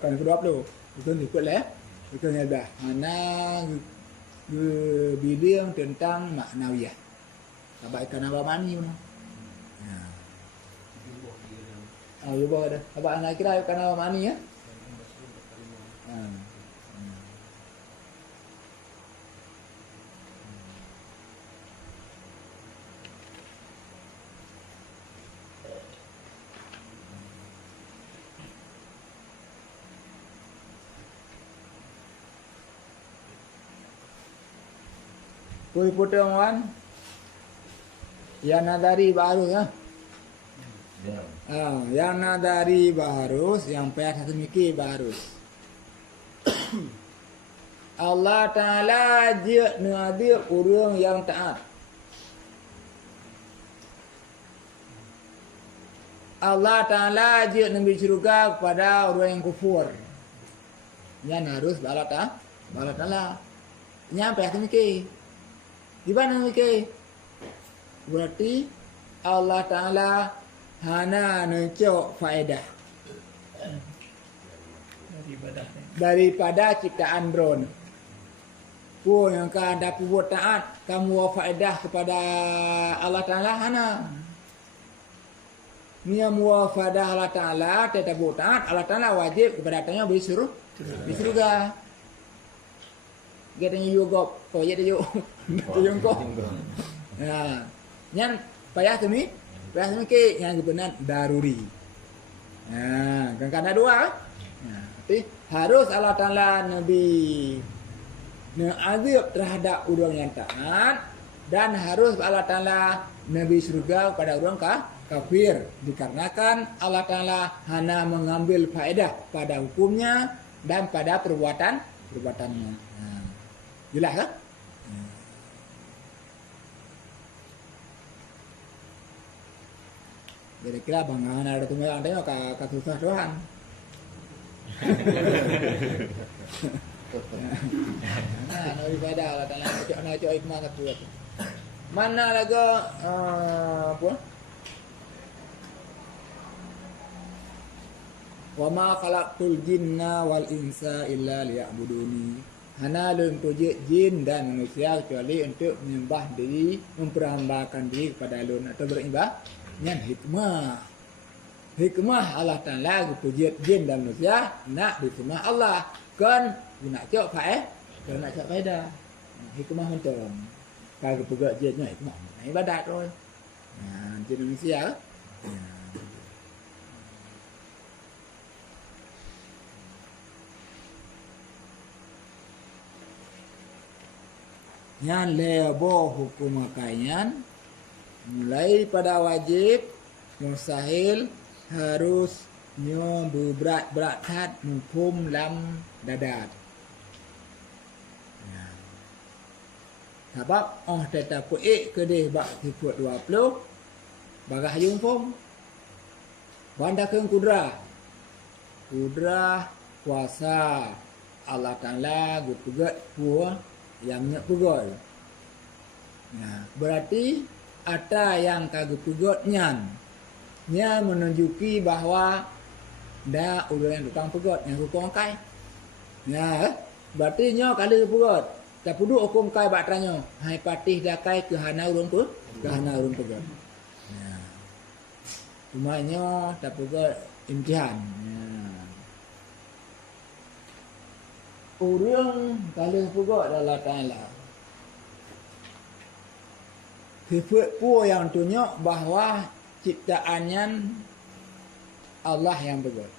Kan 20. Itu ikut lah. Itu leblah. Mana bilang tentang maknawiyah. Sebab ikan apa mani mana? Ya bawa dah. Sebab anak kira ikan apa mani ya? Koi potong wan. Yang nadari baru ya. Yang nadari baharus, yang payah satu mikir baharus. Allah Ta'ala je nadir orang yang taat. Allah Ta'ala je nabi syurga kepada orang yang kufur. Yang harus Allah Ta'ala. Yang payah satu mikir. Di mana mikir? Berarti Allah Ta'ala hana necok faedah daripada ciptaan drone. Pun yang kan dapat buat taat, kamu faedah kepada Allah Ta'ala hana. Nia muafadah Allah Ta'ala tetap buat taat, Allah Ta'ala wajib kepada tanya disuruh surga. Katanya juga kau jadi yo kau. Nah, yang payah tu ni ke yang sebenar daruri. Nah, kan ada 2. Nah, tapi harus Allah Ta'ala Nabi azab terhadap orang yang taat dan harus Allah Ta'ala Nabi surga pada orang kafir dikarenakan Allah Ta'ala hanya mengambil faedah pada hukumnya dan pada perbuatannya. Nah, jelas kan? Jadi kira bangan ada tunggu ada ka susah doang. Nah, daripada Allah Ta'ala nak cok hikmah satu. Mana lagi apa? Wa ma khalaqtul jinna wal insa illa liya'buduni. Hana lun tujik jin dan manusia kecuali untuk menyembah diri, memperhambakan diri kepada lun atau beribadah. Yang hikmah Allah Ta'ala tujik jin dan manusia nak bersembah Allah kan nak cok nak cok faedah. Hikmah macam kalau pegak jinnya hikmah ibadat tu. Jin manusia yang lebo hukum makaian mulai pada wajib mustahil harus nyo berat hukum lam dadat. Sebab tetap kuik ke deh bak ikut 20 bagah yumpum banda keung kudrah kuasa Allah Taala gupegat pua yang nya pegat. Nah, berarti ada yang kagak pegat nyan. Nya menunjuki bahawa dah udah yang tukang pegat yang tukang kai. Nah, berarti nya kali pegat. Tak pudu hukum kai baktanya. Hai patih dah kai ke hana urang pun, ke hana urang pegat. Nah. Cuma nya tak pegat imtihan. Orang kalau pegat Allah Ta'ala sifat pun yang tunjuk bahawa ciptaannya Allah yang pegat.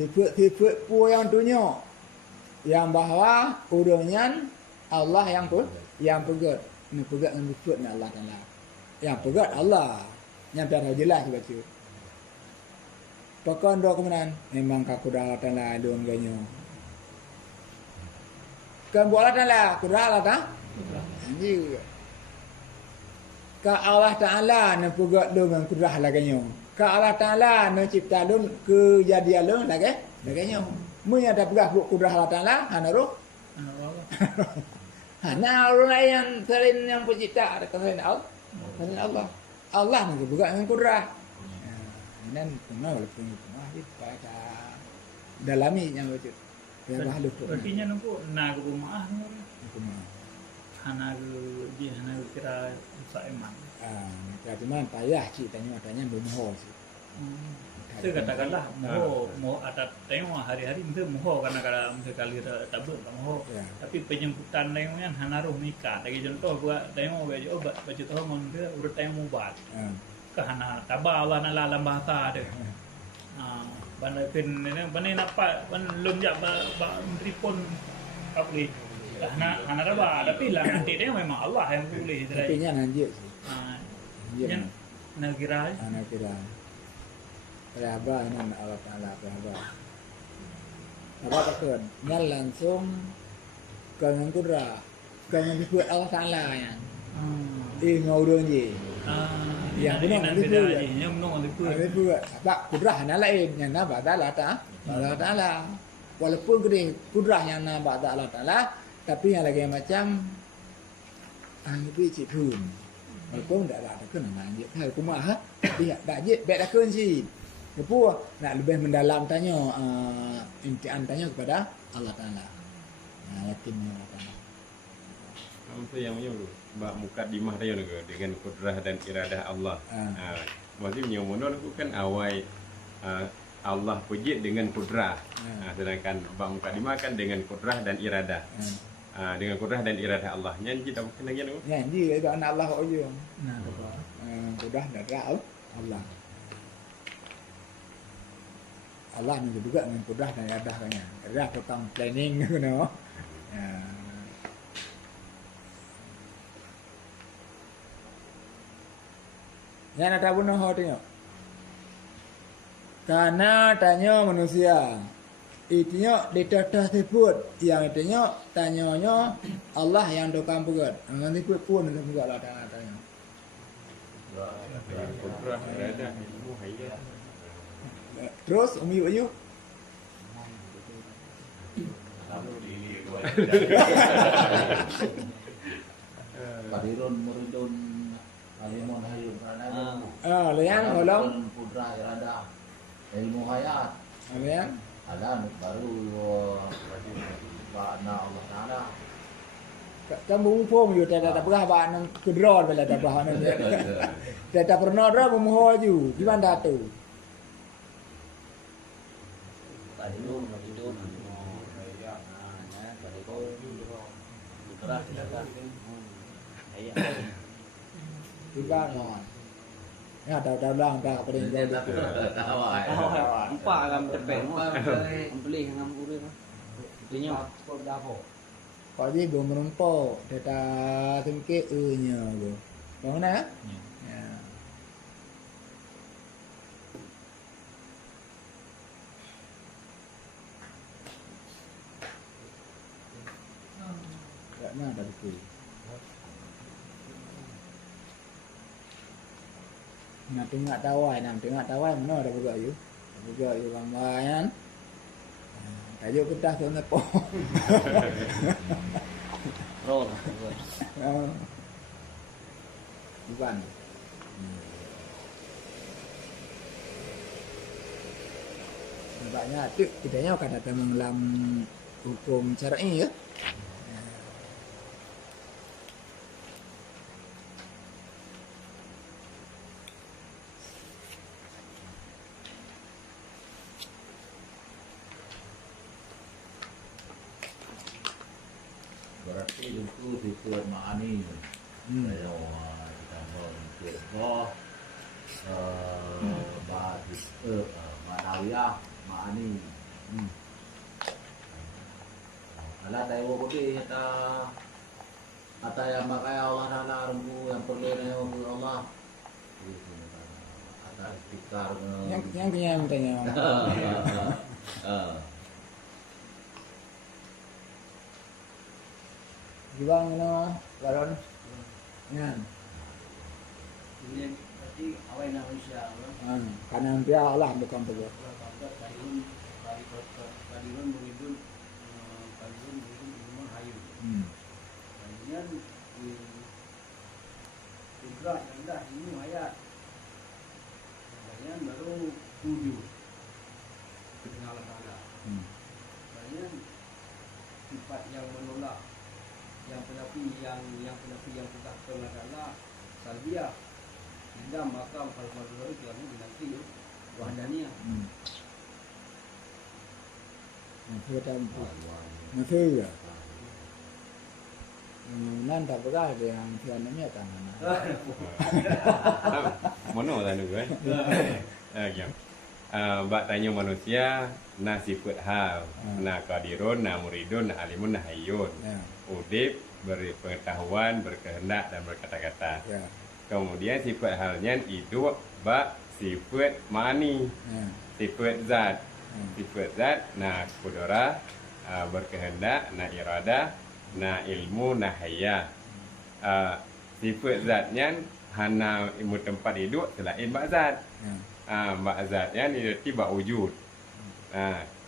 Sifat pun yang tunjuk yang bahawa orangnya Allah yang pegat. Ini pegat dengan sifat Allah Ta'ala. Yang pegat Allah. Yang tak jelas baca. Pakon do kemudian memang kakudah tanah don ganyo. Kan bola tanah kudah Allah ta? Anji. Ka Allah Taala ne pegat dengan kudah lah ganyo. Ka Allah Taala ne cipta don kejadian don lagi ganyo. Mun ada pegat kudah Allah Taala hana roh. Hana orang lain yang selain yang pencipta ada selain Allah. Selain Allah. Allah ne pegat dengan kudah. Dan kena walaupun itu pada dalami yang betul. Ya bahalu tu. Artinya nampu nak rumah ni. Hana dia hana kira saiman. Cuma payah cik tanya bermoho sih. Saya katakanlah moho ada tengok hari-hari itu moho karena sekali tabut moho. Tapi penjemputan tengoknya hana roh nikah. Lagi contoh buat tengok baju tahu mungkin urut tengok mubat. Kahana tabah Allah nak dalam bahasa dia. Bandar ken ni bandar nampak belum jak mentelefon tak boleh. Hana tabah tapi lah nanti dia memang Allah yang boleh. Tapi nya nanti sih. Yang negara. Negara. Berapa ini Allah Taala berapa. Apa takkan nyal langsung dengan kudra dengan disebut Allah Taala yang. Ngau je. Yang benar itu yang benar itu sebab kudrah yang lain yang nampak Allah Taala walaupun gede kudrah yang nampak Allah Taala tapi yang lagi macam itu cik pun walaupun tak ada kena je kalau kumah dia tak je baik dah kun si depu nak lebih mendalam tanya imtihan tanya kepada Allah Taala yakinnya Allah Taala itu yang menyuruh bak mukadimah dia juga dengan kudrah dan iradah Allah. Maksudnya mono aku kan awai Allah puji dengan kudrah. Sedangkan bak mukadimah kan dengan kudrah dan iradah. Dengan kudrah dan iradah Allah. Nyanyi kita bukan lagi tu. Nyanyi itu anak Allah aja. Kudrah dan iradah Allah. Allah ni juga dengan kudrah dan iradahnya. Iradah tentang planning tu no. Yang nak tahu noh tengok. Karena tanya manusia. Itunya ditatas sebut yang tengok tanyanya Allah yang dokam pegat. Nanti pun untuk pegat lah tanya. Kudrah iradah ilmu hayat. Terus umi ayu. Kadirun muridun alimun hayun pranayun. Liang tolong. Putra irada ilmu hayat. Liang. Ada baru ba'na Allah Taala. Kamu pun yo tak pernah ba nang kedron bela tak pernah nang. Tak pernah dah memoho ju. Gimana tu? Kadirun muridun putra irada. Tiba non. Ya dah lang dah pada jauh. Empat kan cepet. Beli dengan urip. Itunya Pak Ji belum menumpuk. Data temke nya tu. Mana? Ya. Tak nak dah betul. Nak tengok tawai, mana ada buka you. Buka you gambar kan. Tajuk kertas tu nepo. Roll. Bukan. Nampaknya tu kitanya akan datang dalam hukum syar'i ya. Berarti itu sifat ma'ani. Saya ditambah untuk Manawiyah ma'ani. Ala tayo putih ata yang makai Allah Taala rumpu yang perlu dengan Allah. Ata istiqar. Yang punya tanya. Giwang no, karon. Yan. Ini berarti awal manusia. Kanan dia Allah bukan begitu. Kadiun begitu memang hayu. Kemudian juga yang dah ini ayat. Kemudian baru 7 dengan Allah Taala. Kemudian sifat yang menolak yang penafi yang pegang Allah Taala salbiah dendam makam kalau itu nanti wahdaniyah. Masih ya. Nan tak pernah ada yang namanya tangan. Mono lah tu kan. Okey. Bak tanya manusia na sifat hal, na qadirun, na muridun, na alimun, na hayyun. Udip berpengetahuan, berkehendak dan berkata-kata. Kemudian sifat halnya hidup bak sifat ma'ani. Sifat zat. Sifat zat na kudara, berkehendak, na irada, na ilmu, na hayya. Sifat zatnya hana ilmu tempat hidup selain bak zat. Bak zatnya diarti bak wujud.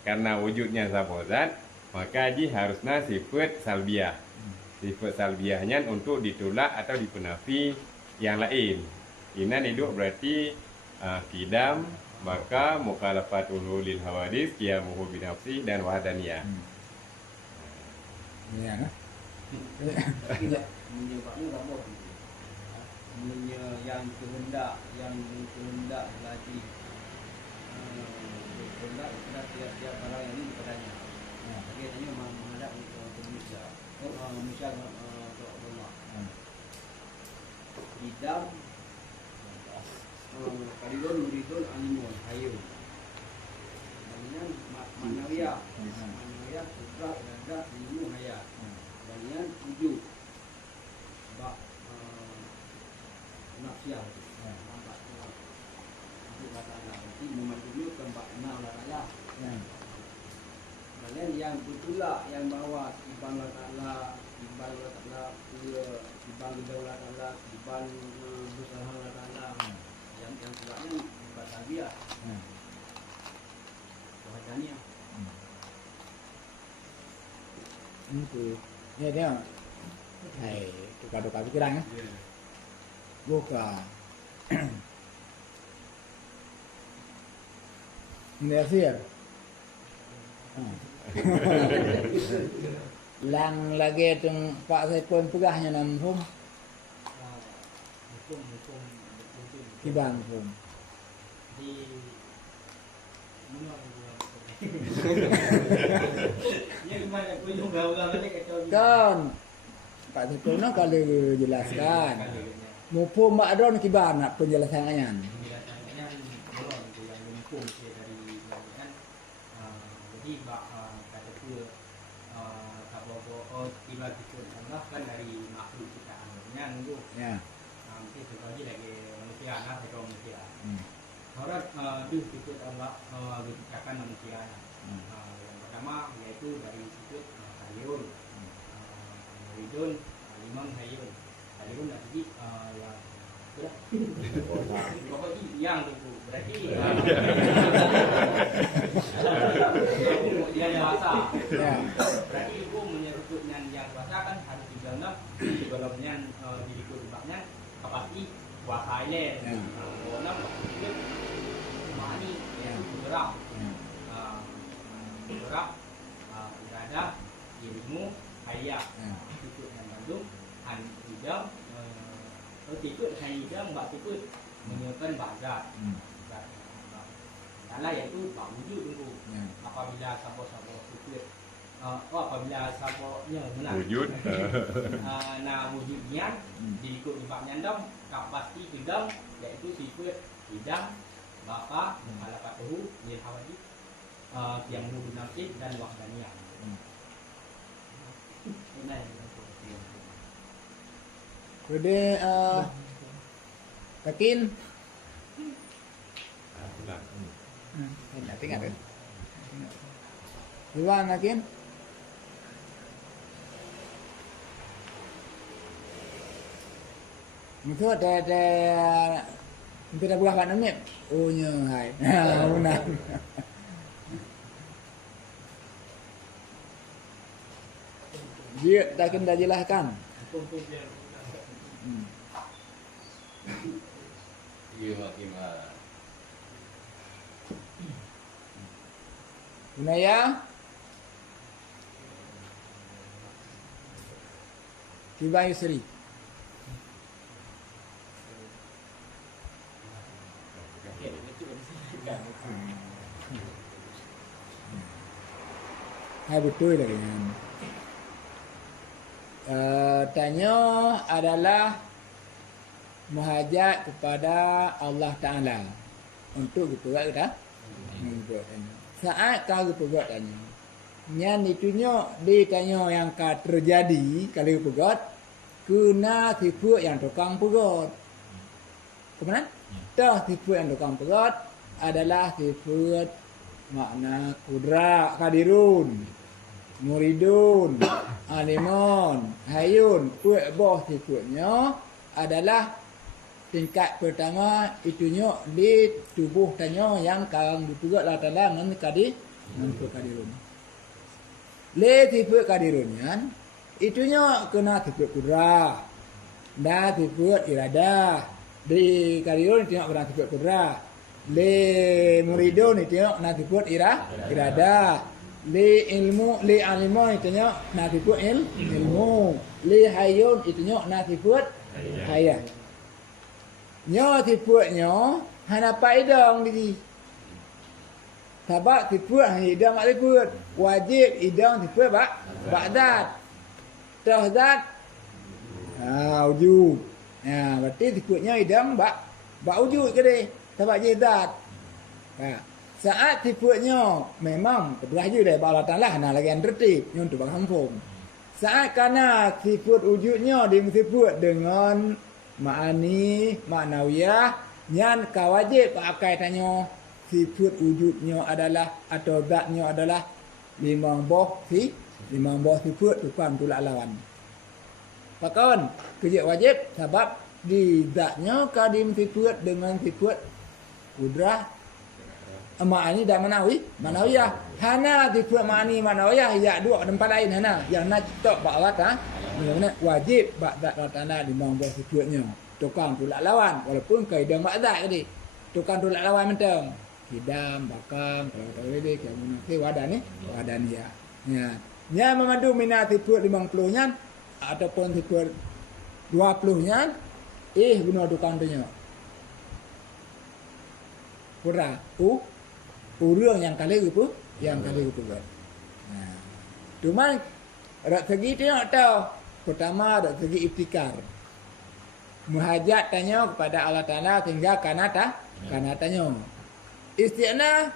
Karena wujudnya sabo zat, maka ji harusnya sifat salbiah. Sifat salbiahnya untuk ditolak atau dipenafi yang lain. Inan hidup berarti kidam, maka mukhalafatul lil hawadis, qiyamuhu bi nafsi dan wahdaniyah. Ya. Menyebabnya apa? Yang kehendak lagi kehendak sudah tiap-tiap barang yang ini kepadanya. Dia tanya menghadap ke manusia. Manusia ke Allah. Idam Kadidun, muridun, animun, hayu. Kemudian manawiyah, kudrat, dadah, ilmu, hayat. Kemudian wujud, bak nafsiyah. Nampak wujud Allah Ta'ala. Berarti memanjurkan kembak enam Allah Ta'ala. Kemudian yang betullah yang bawa ibang Allah Ta'ala, ibang Allah Ta'ala, ibang Allah Ta'ala, ibang besar Allah Ta'ala. Yang sebabnya buat salbiah. Wahdaniyah. Itu. Ya dia. Hai, tukar-tukar pikiran kan? Buka. Ini sih. Lang lagi tung Pak Saipun pegahnya nam pun. Hukum Kibang pun. di mana ya gimana aku juga ulang tadi kata Kan Pak Saipun kalau jelaskan. Mumpung Mak Adon kibang nak penjelasannya. penjelasannya belum itu yang hukum dari kan jadi kata tu apa ilah itu Allah kan dari makhluk ciptaannya nunggu Ya. nanti sebagai lagi manusia lah atau manusia orang itu sifat Allah diciptakan manusia yang pertama yaitu dari sifat hayyun muridun liman hayyun hayyun jadi yang Pokok yang tu berarti dia yang kuasa. Ya. Berarti itu menyebut yang kuasa kan harus dibilang sebelumnya diriku sebabnya pasti kuasa ini. Orang itu mani yang bergerak, bergerak, irada, ilmu, hayat. Itu yang mengandung an hidang. Tikut hidang, bak tikut menyebabkan bazat. Karena yaitu bak wujud itu. Apabila siapa-siapa tikut, apabila siapanya benar. Wujud. Nah wujudnya diikut sebabnya dong, tak pasti hidang, yaitu tikut hidang, bapa, malapatuhu, nilhawadi, yang mudu nafsi dan wahdaniyah. Ini. Kemudian Takin. Nak tengok ke? Iwan Takin. Itu ada itu dah buah kat namik. Oh nya hai. Benar. Dia Takin dah jelaskan. Iya gimana? Bunaya Tiba Yusri. Hai betul lagi kan. Tanya adalah muhajat kepada Allah Ta'ala untuk dipegat kita saat kau dipegat tanya yang ditunjuk ditanya yang akan terjadi kalau dipegat kena tipu yang tukang pegat kemudian dah tipu yang tukang pegat adalah tipu makna kudra kadirun muridun alimun hayun puak boh tipunya adalah tingkat pertama itunya di tubuh tanya yang kang dipegat Allah Ta'ala dengan kadirun. Le tipe kadirunnya itunya kena tipe kudra. Dah tipe irada. Di kadirun itu kena tipe kudra. Le muridun itu kena tipe irada. Le ilmu, le alimun itu kena tipe ilmu. Le hayun itu kena tipe hayat. Nyo tipuatnya hana paidang di. Sebab tipuat hidang mak tipuat. Wajib hidang tipuat ba'dat. Tahzat. Wujud. Berarti tipuatnya hidang wujud ke dia. Sebab jihdat. Saat tipuatnya memang berakhir dari Allah Ta'ala hana lagi yang tertib. Yang untuk berhampung. Saat kerana tipuat wujudnya disebut dengan ma'ani, ma'nawiyah yang kawajib pakai tanya sifat wujudnya adalah atau zatnya adalah lima buah sifat tukang tolak lawan. Pakon kerja wajib sebab di zatnya kadim sifat dengan sifat kudrah ma'ani dan ma'nawiyah. Hana sifat ma'ani ma'nawiyah ya dua tempat lain hana yang nak tok Allah ta mana wajib ba'dat Allah di bawah sifatnya tukang tolak lawan walaupun kaedah ba'dat tadi tukang tolak lawan mentang hidam bakam kalau ini kayak munafik wadani ya memandu minat sifat 50 nya ataupun sifat 20 nya guna tukang tanya pura urang yang kali itu kan. Cuma rak segi tengok tahu pertama dari segi ibtikar. Muhajat tanya kepada Allah Ta'ala sehingga kanata tanya. Isti'na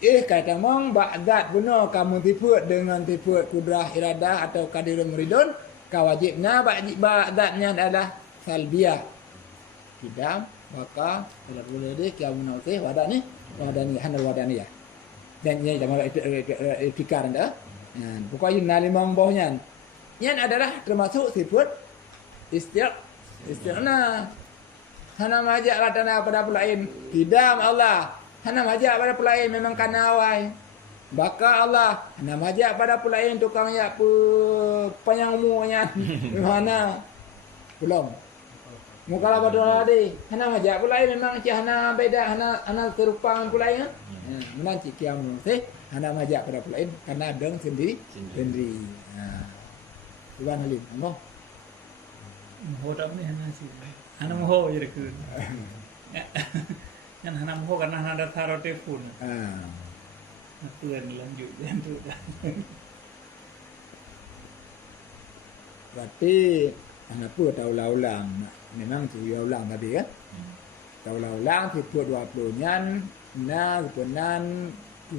kata mong ba'dat benar kamu sifat dengan sifat kudrah iradah atau kadirun muridun kawajibna ba'datnya adalah salbiyah. Tidak maka kalau boleh deh kamu nak wadani handal wadani ya. Dan ini dalam ibtikar anda. Pokoknya nalimang bawahnya. Yang adalah termasuk sifat isti'na. hana majak Allah Ta'ala pada pula lain. Kidam Allah, hana majak pada pula lain memang kana awai. Baka Allah, hana majak pada pula lain tukang yak panjang umurnya. Mana? Belum. Mukala pada tadi, hana majak pula lain memang cik hana beda, hana serupa dengan pula lain. Menanti kiamu teh hana majak pada pula lain karena deng sendiri. Tuan Halim, ngomong. Moho tak ni hana si. Hana moho je dekat. Yang hana moho karena hana taruh telefon. Tuan lanjut dan tu. Berarti apa taulah-ulang? Memang tu ya ulang tadi kan? Taulah-ulang sebut 20-nyan na kebenan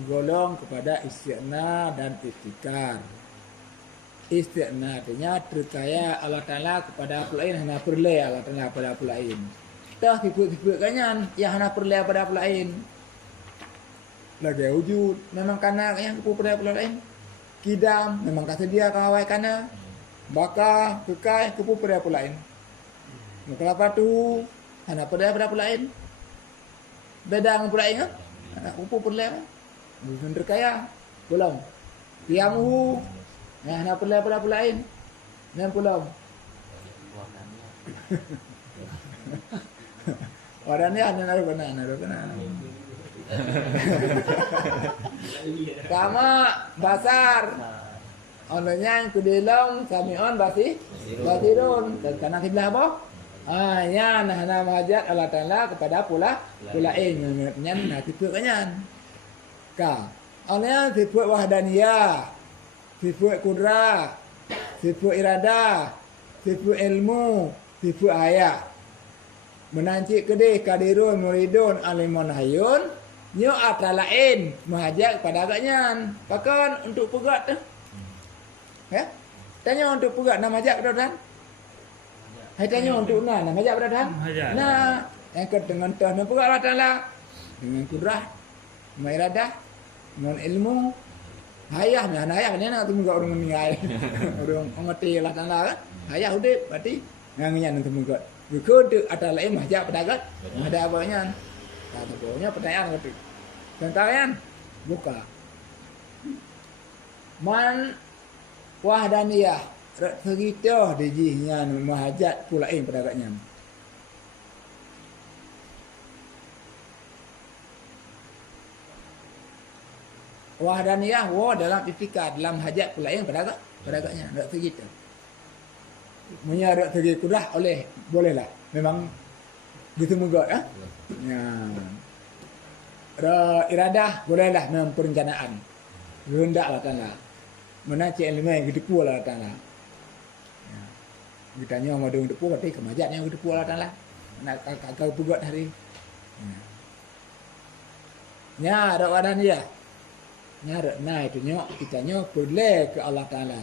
golong kepada istighna dan iftikar. Istighna artinya percaya Allah Ta'ala kepada pula lain, hana perle Allah Ta'ala pada pula lain. Tah sebut-sebut kanyan yang hana perle pada pula lain. Lagi wujud memang kana yang kepu pada pula lain. Kidam memang kasedia kawai kana. Baka kekai kepu pada pula lain. Maka apa tu hana pada pula lain. Beda dengan pula lain kan? Hana kepu perle kan? Bukan terkaya. Belum. Tiamu hana perle pada pula lain. Dan belum. Orangnya hana naruh kena. Kama basar. Onnya kudelong samion basirun. Dan kanan sebelah apa? Ya hana majat Allah Ta'ala kepada pula lain nyan sifat kanyan. Ka. Onnya sifat wahdaniyah. Sifat kudra, sifat irada, sifat ilmu, sifat ayah. Menancik kedih kadirun muridun alimun hayun, nyo atalain mahajak pada agaknya. Pakan untuk pegat tu. Ya? Tanya untuk pegat nama ajak pada dan. Hai tanya untuk nama ajak pada dan. Nah, yang dengan tuh pegat Allah Ta'ala dengan kudra, dengan irada, dengan ilmu. Hayah ni, anak hayah ni nak tunggu orang meninggal. Orang mengerti Allah Ta'ala kan. Hayah udah berarti ngangian untuk mengut. Ikut ada lain mahjab pedagang. Ada apanya? Ada apanya pertanyaan kata. Tentang buka. Man wahdaniyah segitu dijinya mahajat pulain pedagangnya. Wahdaniyah dalam iftikar dalam hajat pula yang pedagangnya tak segitu. Menyarat segi kudah oleh bolehlah. Memang gitu mugat ya. Iradah bolehlah memang perencanaan. Hendaklah Ta'ala. Menancik ilmu yang gitu Allah Ta'ala. Kita nyawa mau dengan depu berarti kemajat yang gitu Allah Ta'ala. Nak kau pugat hari. Nya ada wahdaniyah. Nyara nah itu nyok kita nyok boleh ke Allah Ta'ala.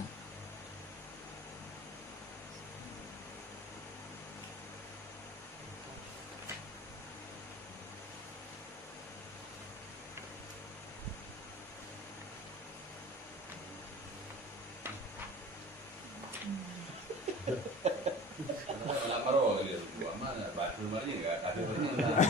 Anak baru dia buat mana batu mana enggak ada mana.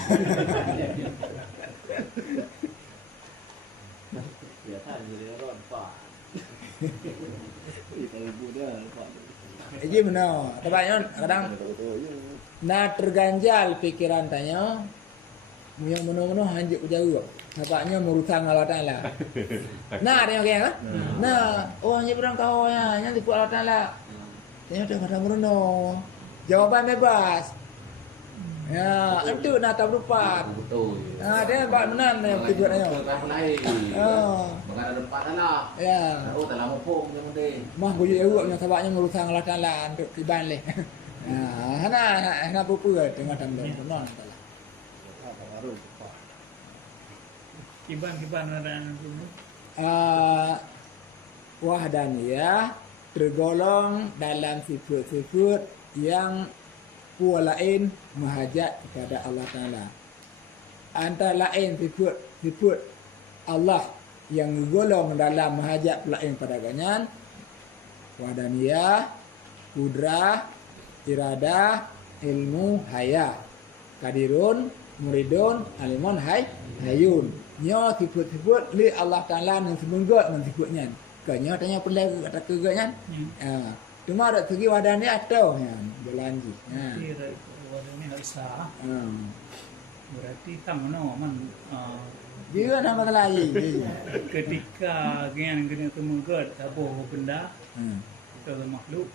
Jadi mana? Tepatnya kadang nak terganjal pikiran tanya, yang mana-mana hanjik jauh. Tepatnya merusang Allah Ta'ala. Nah, ada yang kaya kan? Nah, hanya berang kau yang tipu Allah Ta'ala. Tanya dah kadang merono. Jawaban bebas. Ya, itu nak tak berupat. Betul. Dia buat menan yang pikirannya. Bukan ada tempat lah. Ya. Oh, tak lama pun dia mesti. Mah bujuk yang sebabnya merusang Allah Ta'ala untuk kiban leh. Hana berpura dengan tambahan benar. Kiban ada tu. Wahdaniyah tergolong dalam sifat-sifat yang pula lain mahajat kepada Allah Ta'ala. Antara lain sifat Allah yang golong dalam mahajat pula lain pada ganyan. Wahdaniyah, kudrah, iradah, ilmu, haya. Kadirun, Muridun, Alimun, Hayun. Nyo sifat-sifat li Allah Taala nan semenggot nan sifatnya. Kanya tanya pelai kata keganya. Cuma ada segi wadah ni atau berlanjut. Berarti wadahnya nggak sah. Berarti tang no man Dia nama lain. ketika gian kena temenggot apa benda ke makhluk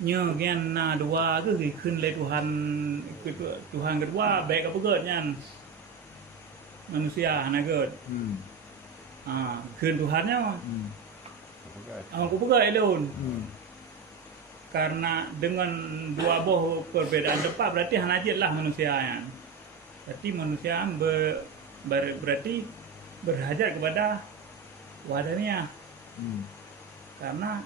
nhờ gian na dua cứ thì khinh lên Tuhan kedua baik apa gednya manusia hana ged khinh Tuhannya aku pegat elon karena dengan dua boh perbedaan tempat berarti hana lah manusia ya. Berarti manusia berarti berhajat kepada wadahnya. Karena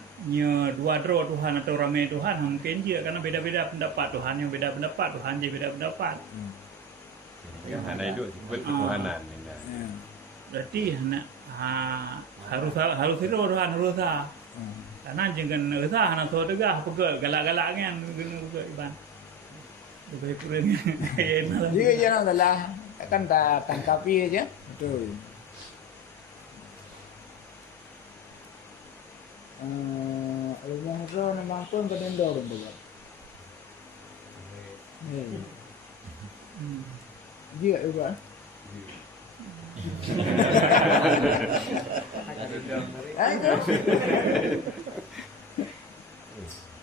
dua dro Tuhan atau ramai Tuhan mungkin dia karena beda-beda pendapat Tuhan yang beda pendapat Tuhan dia beda pendapat. Kan hana hidup sifat ketuhanan. Berarti harus itu Tuhan harus karena jangan usah hana so tegah pegel galak-galak kan iban. Lebih kurang. Dia jangan salah kan tak tangkapi aja. Betul. Rumah itu memang pun berdendor untuk buat. Dia juga.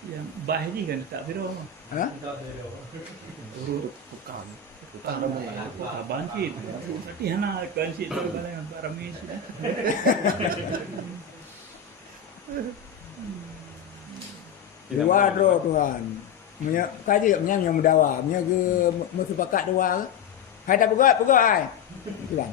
Yang baik kan tak biro. Tukang ramai. Bangkit. Berarti hana kan si tu kalau yang ramai sudah. Dua dro Tuhan. Punya kaji punya yang mendawa, punya ke musepakat dua. Hai tak pegat ai. Tuhan.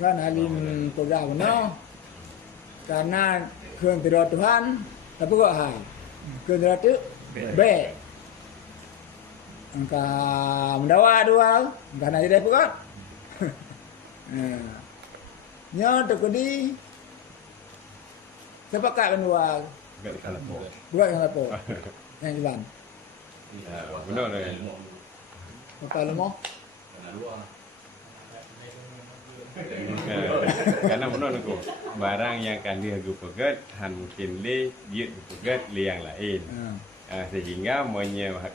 Kan halim pegang no. Karena keun tiro Tuhan tapi kok hai. Keun tiro tu be. Angka mendawa dua, angka nak jadi pegang. Nyo tu kudi sepakat dua. Agak salah po. Buat yang apa? Yang jalan. Benar dah. Apa lemah? Karena benar aku barang yang kan dia aku pegat han mungkin le dia pegat le yang lain. Sehingga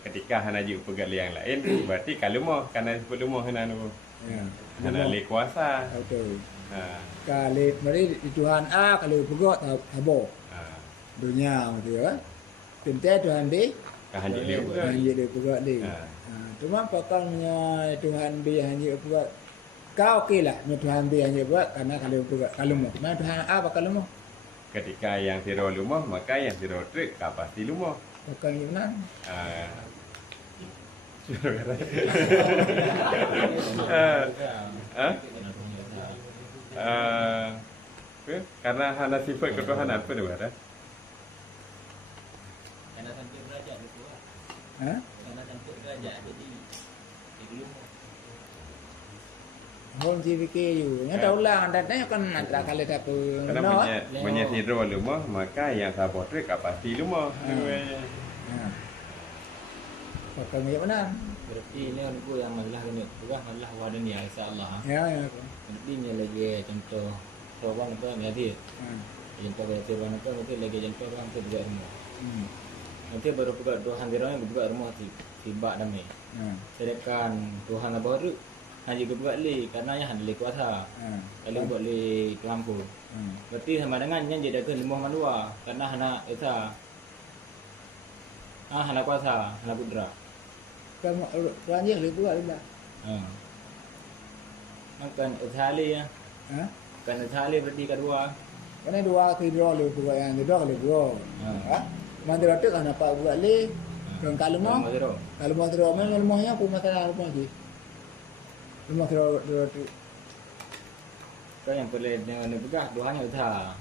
ketika han aja pegat le yang lain berarti kalau mau karena sebut lemah hana tu. Hana le kuasa. Betul. Kalau mari di Tuhan A kalau pegat habo. Dunia gitu ya. Tentu Tuhan B Kahan dia le. hanya dia pegat dia. Cuma pakalnya Tuhan B hanya pegat. Kau okeylah Tuhan B hanya buat karena kalau pegat kalau mau. Mana Tuhan A bakal lemah. Ketika yang siro lumah maka yang siro trik pasti lumah. Bukan gimana? Karena hana sifat ketuhanan apa dia ada? Karena sampai derajat itu lah. Karena sampai derajat jadi belum. Hong CVK you. Nya tahu lah datanya kan antara kali tak Karena punya siro lumah maka yang sabot trik pasti lumah. Bukan gimana? Berarti ini aku yang masalah ni, bukan masalah wadah ni insya-Allah. Ya. Nanti ni lagi contoh program apa ni ada. Contoh program apa nanti lagi contoh program tu juga rumah. Nanti baru buka Tuhan dirang buka rumah tiba damai. Sedangkan Tuhan baru hanya buka li karena yang handle kuasa. Kalau buat li Tuhan pun. Berarti sama dengan yang jadi ke lemah manua karena hana esa. Hana kuasa, hana pudra. Kamu ranjing le buat dah. Makan uthali ya. Kan uthali berarti kedua. Karena dua kira le buat yang dua le buat. Mandira tu kan apa buat le. Kan kalau mau terus lemahnya pun masalah apa lagi. Lemah terus tu. Kan yang boleh dengan buka Tuhan utha.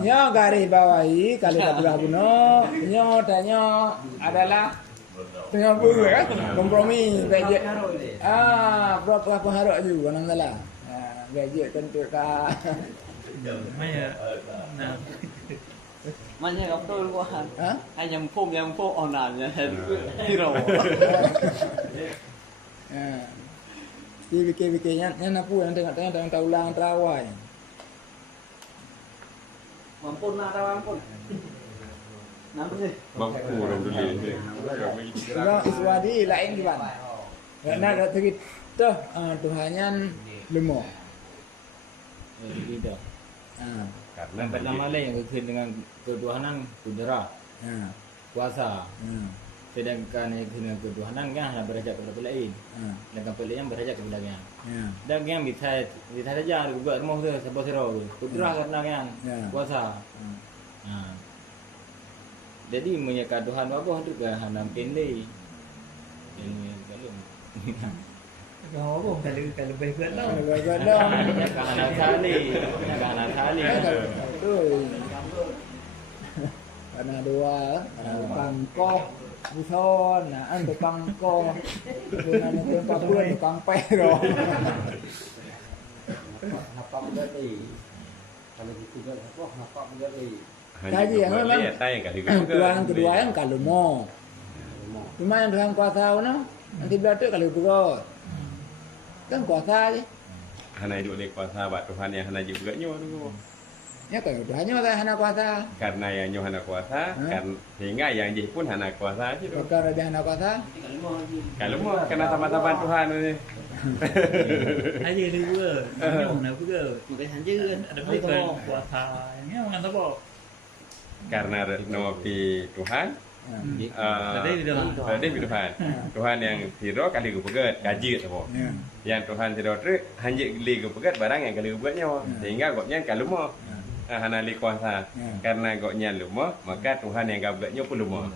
Ya nyo garis bawahi kali tak belah guna nyo tanya adalah tengah buru kan kompromi bajet berapa harap juga nang salah bajet tentu ka Maya. Nah. Maknya gặp tôi luôn quá. Hả? Hai nhầm phô ồn ào nha. Hero. Fikir-fikirnya apa yang tengok-tengok taulang terawai. Mampun lah tao mampun. Nampak sih. Mampu orang dulu ni. Kalau iswadi lain gimana? Karena ada cerita Tuhannya lemah. Tidak. Karena Dan pertama lain yang berkaitan dengan ketuhanan kudrat, kuasa. Sedangkan yang berkaitan dengan ketuhanan kan hanya berajak kepada lain. Sedangkan lain berajak kepada lain. Dan yang bisa saja juga rumah tu sebab siro kudrat karena kan kuasa. Jadi menyekat Tuhan apa tu kan hanya pendek. Ini kalau Kau apa kalau baik buat tau. Kadang-kadang kahanan tali. karena dua pangkoh buson untuk pangkoh dengan tempat pun tukang pero Apa berarti? Kalau gitu kan apa berarti? Jadi yang memang Tuhan kedua yang kalau mau cuma yang Tuhan kuasa no nanti berarti kalau berat kan kuasa aja hana hidup oleh kuasa buat Tuhan yang hana juga nyo tu. ya kalau Tuhannya hana kuasa Karena yang nyo hana kuasa, kan sehingga yang je pun hana kuasa je tu. perkara dia hana kuasa Kalau mau kena sama-sama Tuhan ni. Aja dia juga. Mana juga. Một cái hắn chứ. Ada bukan kuasa. Ini orang apa? Karena nabi Tuhan. Tadi di dalam Tadi Tuhan. Tuhan yang siro kali gupegat gaji tu. Yang Tuhan siro tu hanya li gupegat barang yang kali gupegatnya. Sehingga goknya kalau mau hana li kuasa. Karena goknya lumah, maka Tuhan yang gupegatnya pun lumah.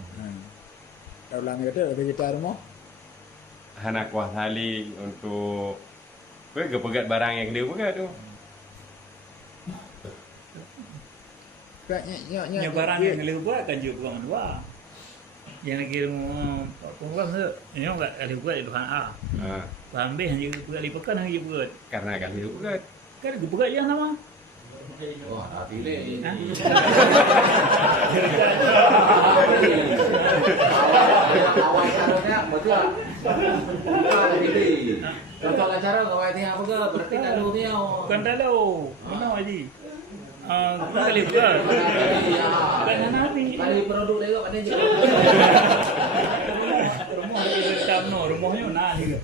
ulang itu lebih kita rumah Hana kuasa li untuk gupegat barang yang kali gupegat tu. Nya barang yang lu buat kan juga orang dua. Yang lagi orang tu, ini enggak ada buat itu kan A. Bahan B hanya buat lipakan hanya buat. Karena kali gupegat. Kan buat yang sama. Wah, hati le. Awal caranya betul. Bukan ini. Contoh cara kau ini apa ke? Berarti kalau dia. Bukan dalau. Mana aja. Kali buat. Bukan nabi. Kali produk dia kat dia. Rumahnya nah juga.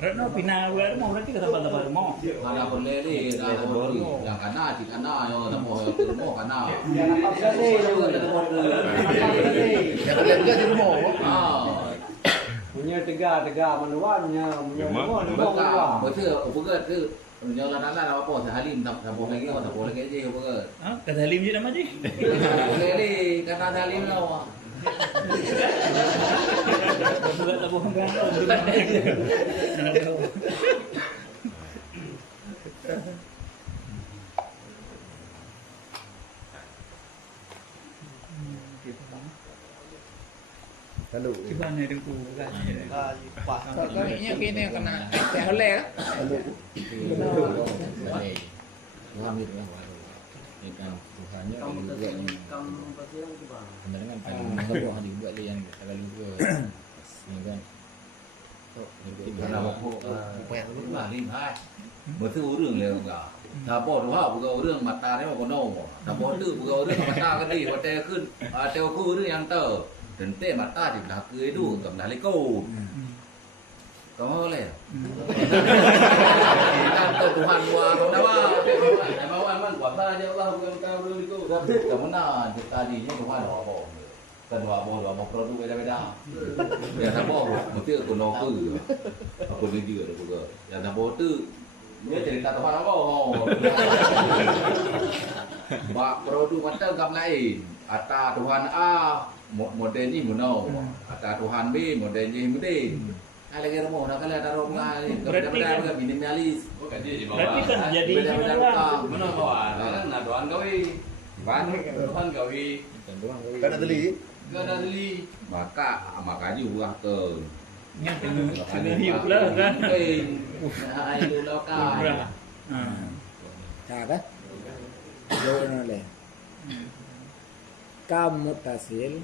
Retno pindah buat rumah berarti ke tempat-tempat rumah. Mana boleh ni, dah boleh. Yang kana, di kana, yo, tamu rumah kana. Yang juga di rumah. Punya tegak menuannya, punya Betul, betul. Betul tu. Jalan anak apa? Sahalim tak boleh lagi, tak boleh lagi je betul. Kata Halim je nama je. Boleh ni, kata Sahalim lah. Buat tak bohong kan. kalau Gimana dengku kan. kayaknya gini kena teh oleh Tuhan itu kan yang Tuhannya juga sebenarnya kan kalau hari buat dia yang kalau juga ini kan Karena waktu upaya tu lah lihat. Betul orang le enggak. Tak apa tu ha, bukan orang mata dia apa no. Tak apa tu bukan orang mata kan ni, hotel kun, hotel ku tu yang tu. Dan teh mata di belakang itu, kat belakang liko. Kau le. Kita Tuhan buat kau dah apa? Emang aman kuasa dia Allah bukan kau dulu liko. Tapi kamu nak tadinya Tuhan apa? Kan dua produk beda-beda. Ya tak apa, mesti aku nak ke. Aku ni dia ada juga. Ya tak apa tu. Dia cerita Tuhan apa? Bak produk macam gam lain. Ata Tuhan A model ni mono. Ata Tuhan B model ni model. lagi rumah nak kalau ada rumah ni. Berarti Benda-benda kan- bukan minimalis. Bukan dia di bawah. Berarti kan jadi Benda-benda gimana? tukang. Mana bawah? Kan nak doan gawe. Ban. Doan gawe. Bukan doang kau. Kan nak beli. Enggak ada beli. Maka juga ke. Yang tengah hiup lah kan. Itu lokal. Murah. Tak kan? Jauh oleh. Kam mutasil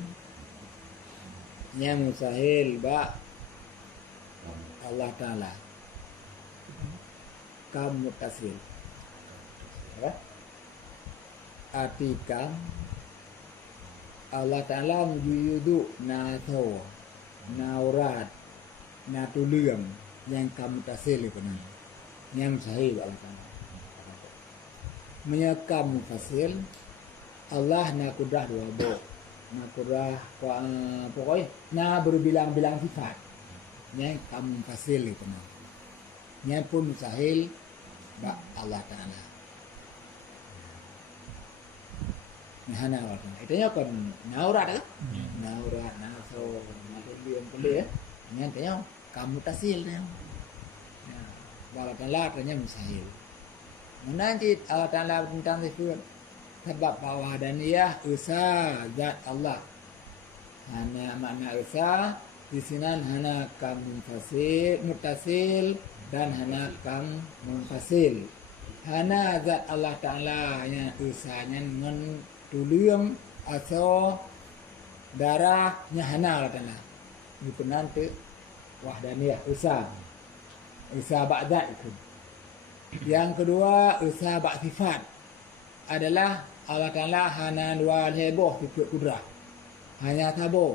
nya mustahil ba Allah Ta'ala. Kam mutasil. Apa? Arti kam Allah Ta'ala menjuyudu na tho na urat na tuliam yang kam mutasil itu nan. Yang mustahil Allah Ta'ala. Menyekam mufasil Allah na kudrah dua bo na kudrah pokoknya na berbilang-bilang sifat yang kamu mufasil itu nah yang pun mustahil ba Allah Ta'ala nah hana waktu itu nya kan naurat kan naurat naso nakulian ya yang tanya kamu tasil nya Allah Ta'ala ternyata mustahil menanti Allah Ta'ala tentang sifat sebab wahdaniyah usaha zat Allah. Hana makna usaha di sini hana kam munfasil, mutasil dan hana kam munfasil. Hana zat Allah Ta'ala yang usahanya dengan tulium atau darahnya hana Allah Ta'ala. Itu nanti wahdaniyah usaha. Usaha ba'dat itu. Yang kedua usaha bak sifat adalah Allah Ta'ala hana dua heboh sifat kudrah. Hanya sabo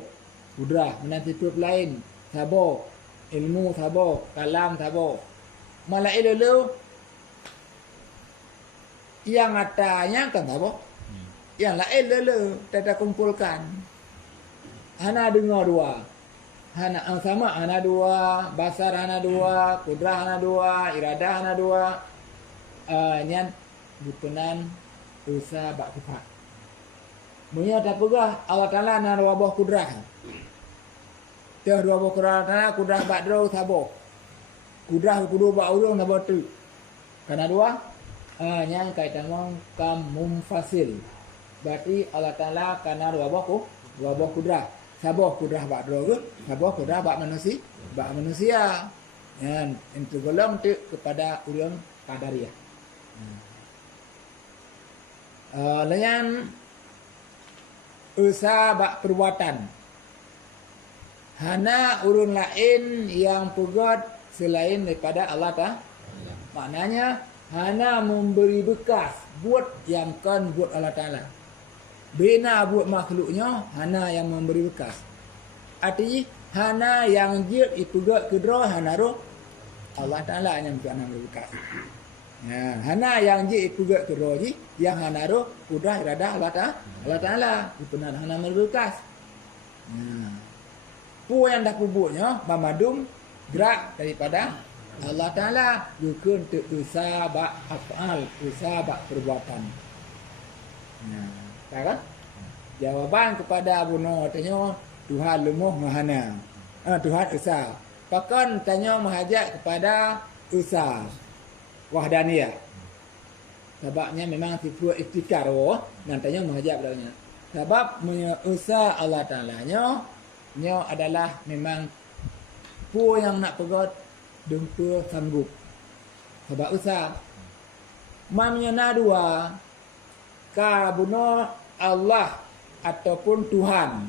kudrah menanti sifat lain sabo ilmu sabo kalam sabo malah ilmu yang atanya kan sabo yang lain lele kita kumpulkan hana dengar dua hana sama hana dua basar hana dua kudrah hana dua iradah hana dua nyan bukanan usaha bak sifat punya tak pegah Allah Ta'ala na dua buah kudrah teh dua buah kudrah na kudrah bak dro sabo kudrah kudu bak urung na botu kana dua nyan kaitan mong kam mumfasil berarti Allah Ta'ala kana dua buah kudrah sabo kudrah bak dro ke sabo kudrah bak manusia yang itu golong tu kepada ulun qadariyah layan usaha bak perbuatan hana urun lain yang pegat selain daripada Allah Ta'ala maknanya hana memberi bekas buat yang kan buat Allah Ta'ala bina buat makhluknya hana yang memberi bekas artinya hana yang jid ipegat kedro hana roh Allah Ta'ala yang memberi bekas ya, hana yang je ipugat ke roh je yang hana roh udah iradah Allah Ta'ala itu nak hana berbekas pu yang dah pubuknya mamadum gerak daripada Allah Ta'ala bukan untuk usaha bak af'al usaha bak perbuatan kan jawaban kepada Abu Nuh tanya Tuhan lemuh mahana Tuhan usaha pakan tanya menghajat kepada usaha wahdaniyah sebabnya memang sifat istikar nantinya menghajab padanya sebab usaha Allah Ta'ala nya adalah memang pu yang nak pegat dumpa sanggup sebab usaha mamnya na dua kabuna Allah ataupun Tuhan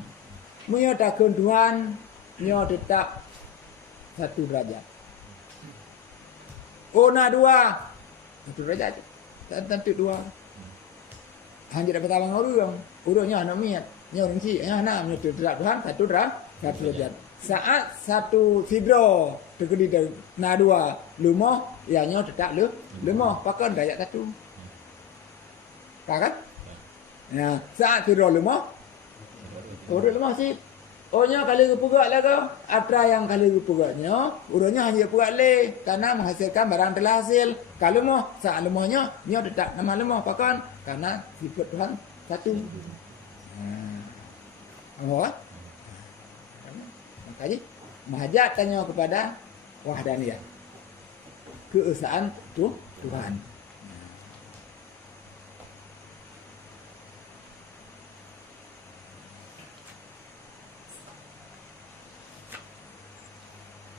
menyatakan Tuhan nya tetap satu derajat na dua satu derajat tentu dua hanya dapat tabang urungnya anak miat nya orang si anak menyatu Tuhan satu derajat saat satu sidro terkedi na dua lumoh ianya tetap lumoh pakai derajat satu kan ya saat sidro lumoh urut lumoh si nya kali kepugat lah kau atra yang kali kepugatnya urutnya hanya pugat le karena menghasilkan barang telah hasil kalau moh saat lemohnya nya tetap nama lemoh pakan karena sifat Tuhan satu apa makanya Mahajat tanya kepada wahdaniyah. Keesaan Tuhan.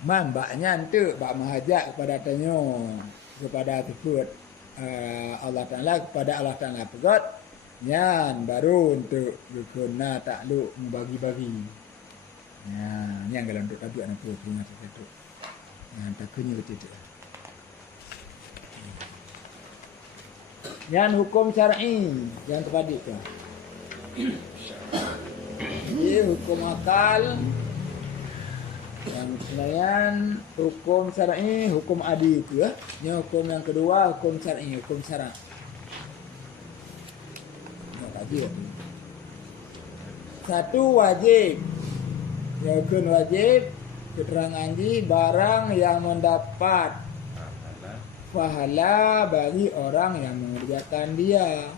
Mambaknya ente bak mahajat kepada tanya kepada sifat Allah Ta'ala kepada Allah Ta'ala pegat nyan baru untuk guna takluk membagi-bagi. Yang kalau untuk tabiat apa punya sesuatu. Yang taknya betul. Yang hukum syar'i yang terpadik tu. Ini hukum akal. Yang selain hukum syar'i, hukum adi itu ya. Ini hukum yang kedua, hukum syar'i, hukum syarak. Nah, tadi ya. Satu wajib. Ya, hukum wajib keterangan di barang yang mendapat pahala bagi orang yang mengerjakan dia.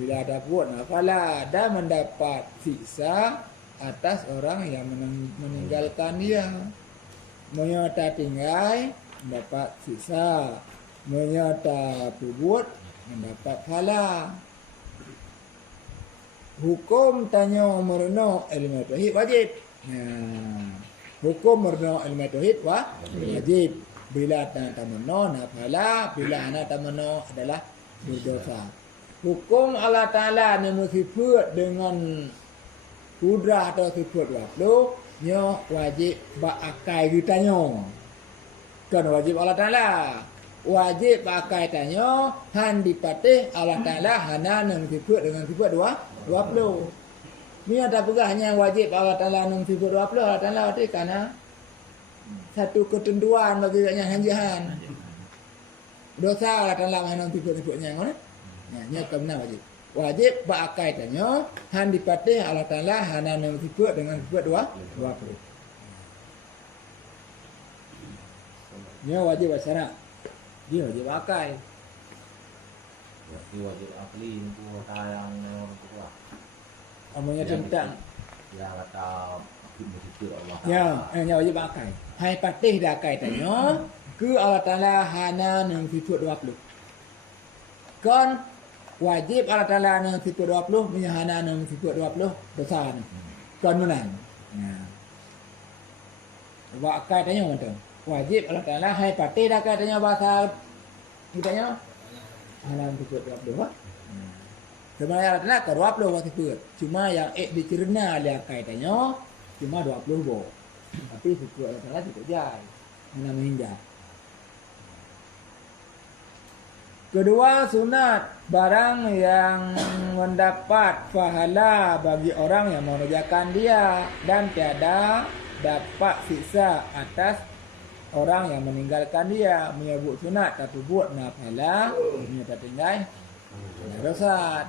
Bila ada buat pahala dan mendapat siksa atas orang yang meninggalkan dia. Menyata tinggal mendapat siksa, menyata berbuat mendapat pahala. Hukum tanya merena ilmu tauhid wajib. Hukum merena ilmu tauhid wajib. Bila tak tamano nak pahala, bila anak tamano adalah berdosa. Hukum Allah Ta'ala ni bersifat dengan kudrah atau sifat waktu nyo wajib berakai ditanya. Kan wajib Allah Ta'ala. Wajib berakai tanya han dipatih Allah Ta'ala hana nang sifat dengan sifat 20. Ni ada pegahnya wajib Allah Ta'ala nang sifat 20 Allah Ta'ala berarti karena satu ketentuan bagi yang hanjahan. Dosa Allah Ta'ala nang sifat-sifatnya ngono. Nya kena wajib. Wajib berakai tanya han dipatih Allah Ta'ala hana nang sifat dengan sifat 20. Nya wajib syarat. Dia wajib berakai. Dia wajib akli itu yang kuat. Omongnya tentang yang kata bersifat Allah. Ya, wajib berakai. Hai patih dah akai tanya ke Allah Ta'ala hana nang sifat 20. Kon wajib Allah Ta'ala nang sifat 20 punya hana nang sifat 20 dosa ni. Kon menang. Buat akai tanya macam wajib Allah Ta'ala hai patih dah akai tanya bahasa kitanya hana nang sifat 20. Sebenarnya Allah Ta'ala ke 20 waktu sifat. Cuma yang dicerna dia akai tanya cuma 20 bo. Tapi sifat Allah Ta'ala tidak jai. Mana menghindar. Kedua, sunat barang yang mendapat pahala bagi orang yang mengerjakan dia dan tiada dapat siksa atas orang yang meninggalkan dia. Menyebut sunat tapi buat pahala, menyebut tinggal dosa.